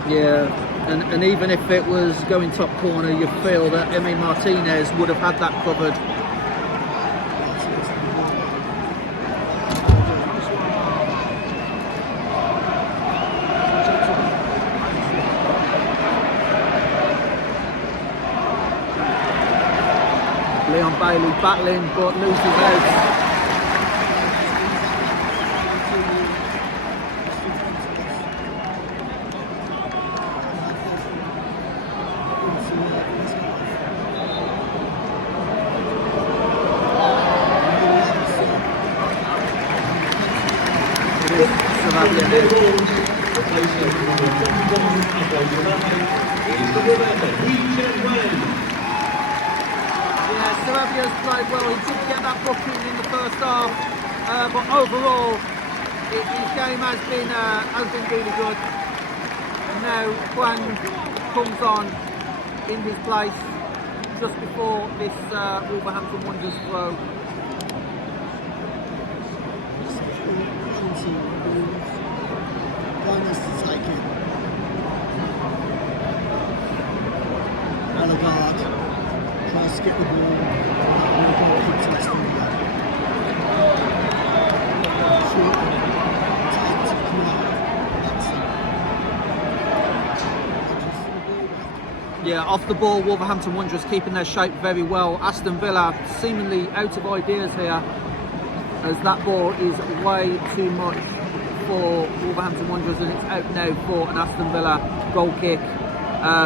Yeah, and even if it was going top corner, you feel that Emi Martinez would have had that covered. Leon Bailey battling, but loses out. Sarabia's played well. He did get that booking in the first half, but overall his game has been really good. And now Quang comes on in his place just before this Wolverhampton Wanderers throw. Yeah, off the ball, Wolverhampton Wanderers keeping their shape very well. Aston Villa seemingly out of ideas here, as that ball is way too much for Wolverhampton Wanderers, and it's out now for an Aston Villa goal kick.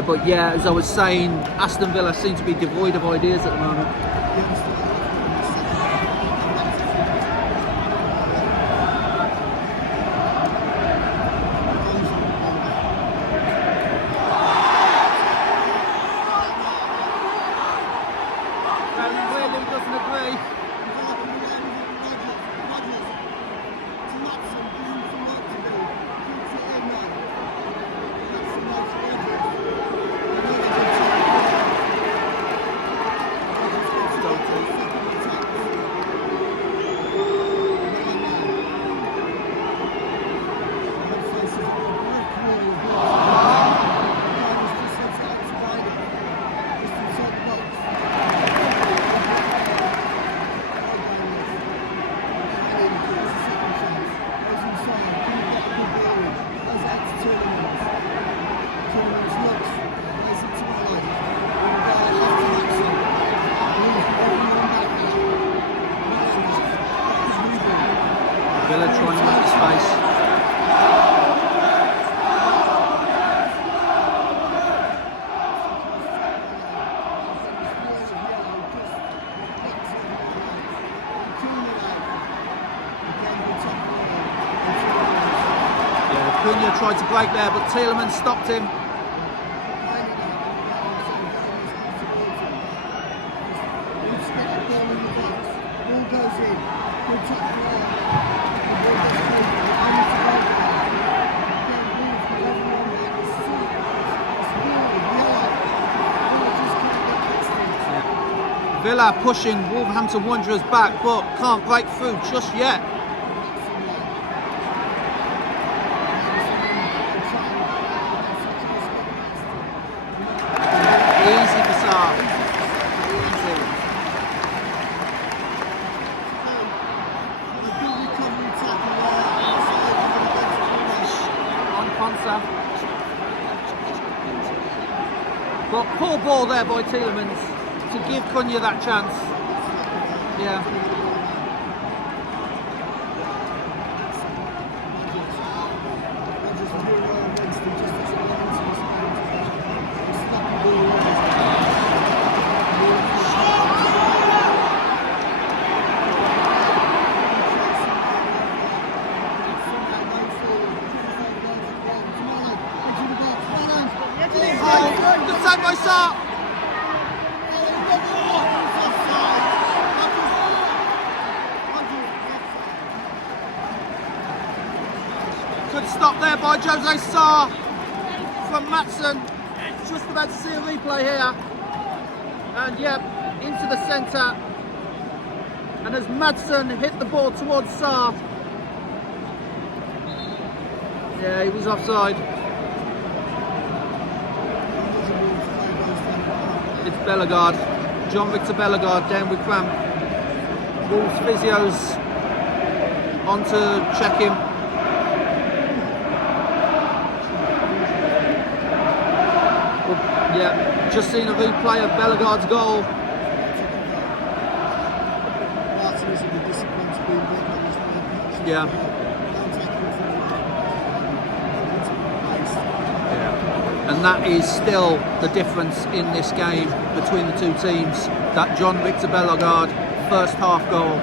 But yeah, as I was saying, Aston Villa seem to be devoid of ideas at the moment. Clearly doesn't agree. Villa trying to make space. Yeah, Cunha tried to break there, but Tielemans stopped him. Villa pushing Wolverhampton Wanderers back, but can't break through just yet. Easy for Sarr. Easy. On Ponsa. But poor ball there by Tielemans to give Cunha that chance. Yeah. Oh, good save by Sarr. Good stop there by Jose Sarr from Matson. Just about to see a replay here. And yeah, into the centre. And as Matson hit the ball towards Sarr, yeah, he was offside. It's Bellegarde, John Victor Bellegarde down with cramp. Wolves physios on to check him. Yeah, just seen a replay of Bellegarde's goal. Yeah. And that is still the difference in this game between the two teams. That John Victor Bellegarde first half goal.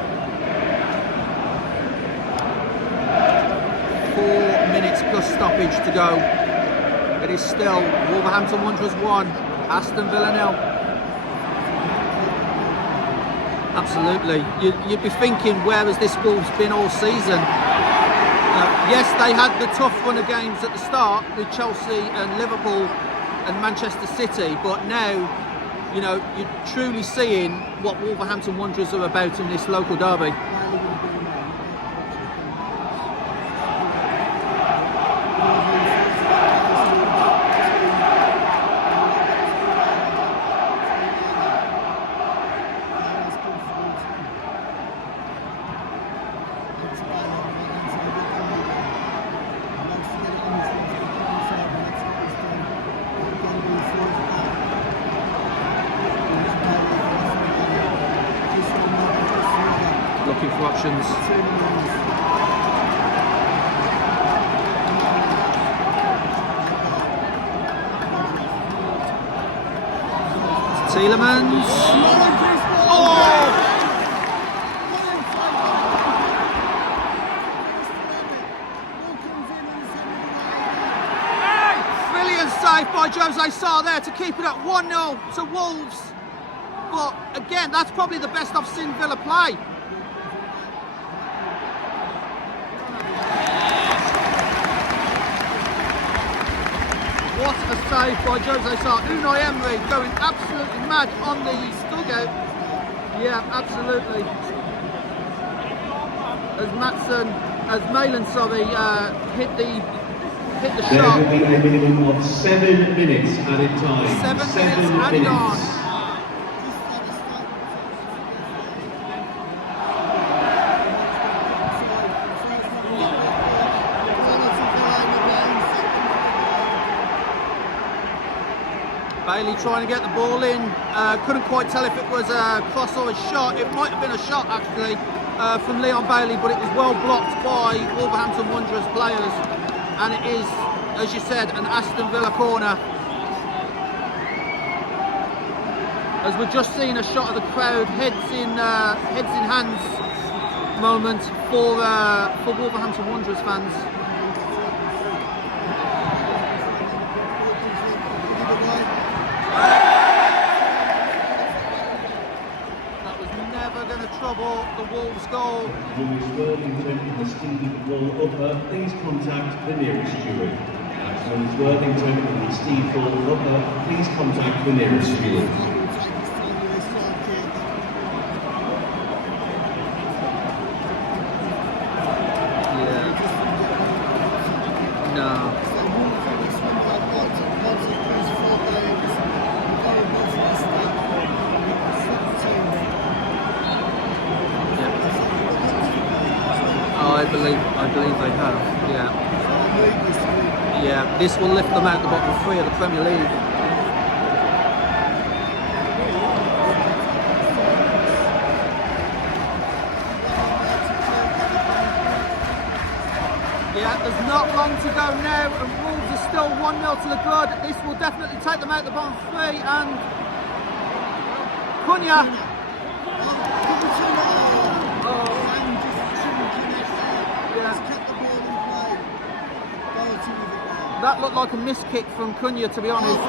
4 minutes plus stoppage to go. It is still Wolverhampton Wanderers 1, Aston Villa 0. Absolutely. You'd be thinking, where has this Wolves been all season? Yes, they had the tough run of games at the start with Chelsea and Liverpool and Manchester City, but now, you know, you're truly seeing what Wolverhampton Wanderers are about in this local derby. options. Tielemans. Oh! Brilliant save by Jose Sarr there to keep it at 1-0 to Wolves. But again, that's probably the best I've seen Villa play. What a save by Jose Sarr. Unai Emery going absolutely mad on the dugout. Yeah, absolutely. As Malin, sorry, hit the There shot. will be a minimum of 7 minutes added time. 7 minutes added on. Bailey trying to get the ball in. Couldn't quite tell if it was a cross or a shot. It might have been a shot actually from Leon Bailey, but it was well blocked by Wolverhampton Wanderers players. And it is, as you said, an Aston Villa corner. As we've just seen a shot of the crowd, heads in hands moment for Wolverhampton Wanderers fans. That was never going to trouble the Wolves goal. Worthington in the Steve Bull upper, please contact the nearest steward. That's Worthington in the Steve Bull upper, please contact the nearest steward. I believe they have, yeah. Yeah, this will lift them out the bottom 3 of the Premier League. Yeah, there's not long to go now, and Wolves are still 1-0 to the good. This will definitely take them out the bottom 3, and Cunha. That looked like a missed kick from Cunha, to be honest.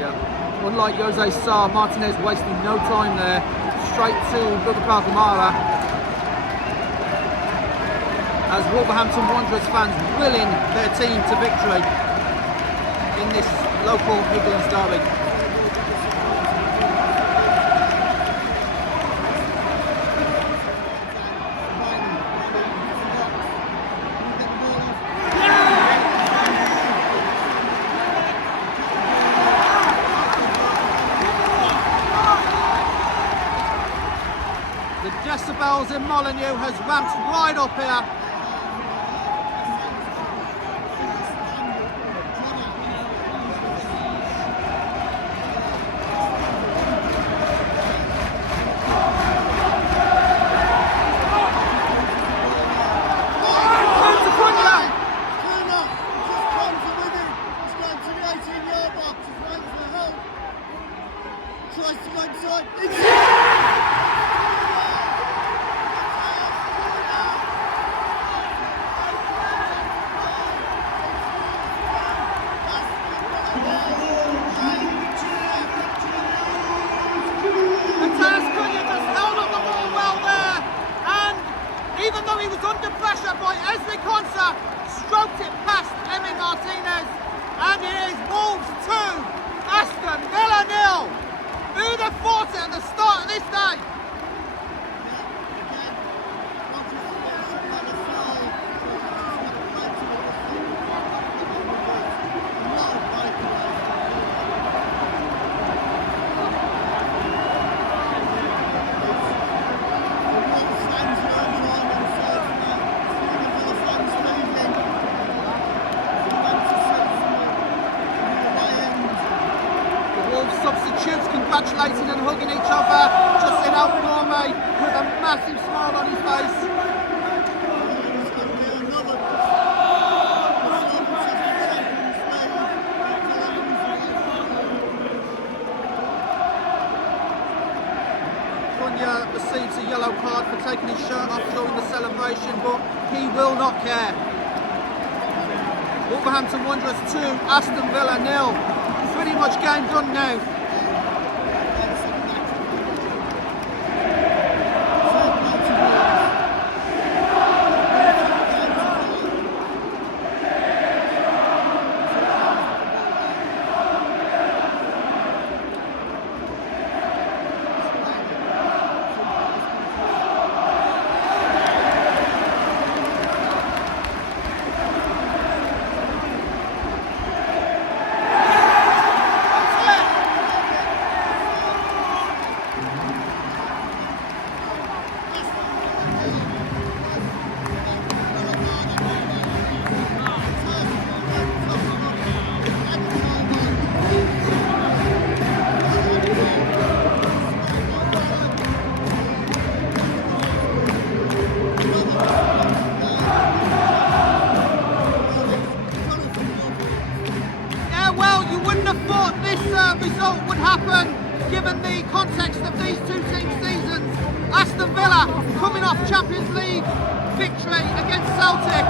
Yeah. Unlike Jose Sarr, Martinez wasting no time there. Straight to Boubacar Kamara. As Wolverhampton Wanderers fans willing their team to victory in this local Midlands derby. Decibels in Molineux has ramped right up here. Tries to go inside. Even though he was under pressure by Esli Konsa, stroked it past Emi Martinez, and it is Wolves 2, Aston Villa 0. Who'd have thought it at the start of this day? congratulating and hugging each other. Justin Elfnorme with a massive smile on his face. Receives a yellow card for taking his shirt off during the celebration, but he will not care. Wolverhampton Wanderers 2, Aston Villa 0. Pretty much game done now. Result would happen given the context of these two teams' seasons. Aston Villa coming off Champions League victory against Celtic,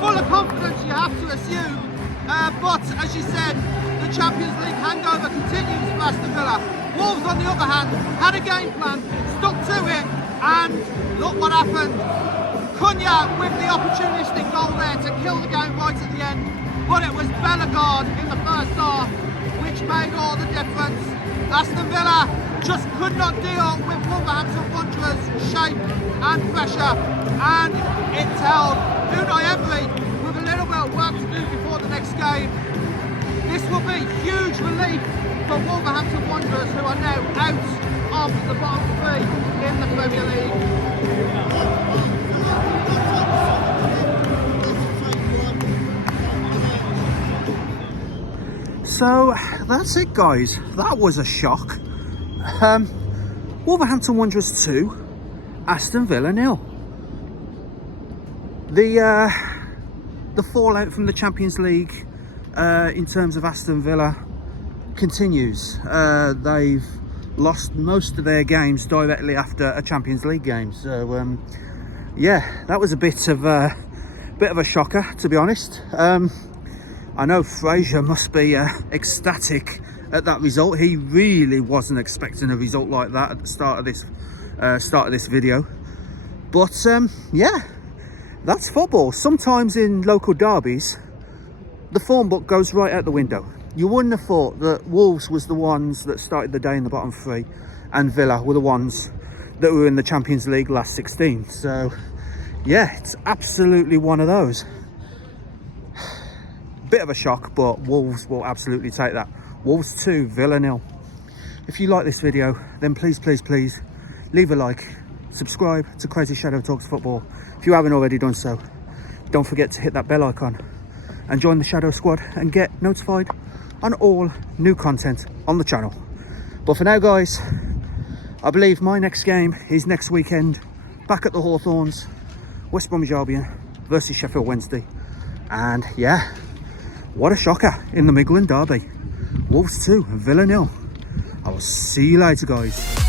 full of confidence you have to assume, but as you said, the Champions League hangover continues for Aston Villa. Wolves on the other hand had a game plan, stuck to it, and look what happened. Cunha with the opportunistic goal there to kill the game right at the end, but it was Bellegarde in the first half which made all the difference. Aston Villa just could not deal with Wolverhampton Wanderers' shape and pressure, and it held. Unai Emery with a little bit of work to do before the next game. This will be huge relief for Wolverhampton Wanderers, who are now out of the bottom three in the Premier League. So that's it, guys. That was a shock. Wolverhampton Wanderers 2, Aston Villa 0. The fallout from the Champions League in terms of Aston Villa continues. They've lost most of their games directly after a Champions League game. So yeah, that was a bit of a shocker, to be honest. I know Fraser must be ecstatic at that result. He really wasn't expecting a result like that at the start of this video. But yeah, that's football. Sometimes in local derbies, the form book goes right out the window. You wouldn't have thought that Wolves was the ones that started the day in the bottom three, and Villa were the ones that were in the Champions League last 16. So yeah, it's absolutely one of those. Bit of a shock, but Wolves will absolutely take that. Wolves 2, Villa 0. If you like this video, then please leave a like, subscribe to CrazyShadow Talks Football if you haven't already done so. Don't forget to hit that bell icon and join the Shadow Squad and get notified on all new content on the channel. But for now, guys, I believe my next game is next weekend, back at the Hawthorns, West Bromwich Albion versus Sheffield Wednesday. And yeah, what a shocker in the Midland derby. Wolves 2, Villa 0. I will see you later, guys.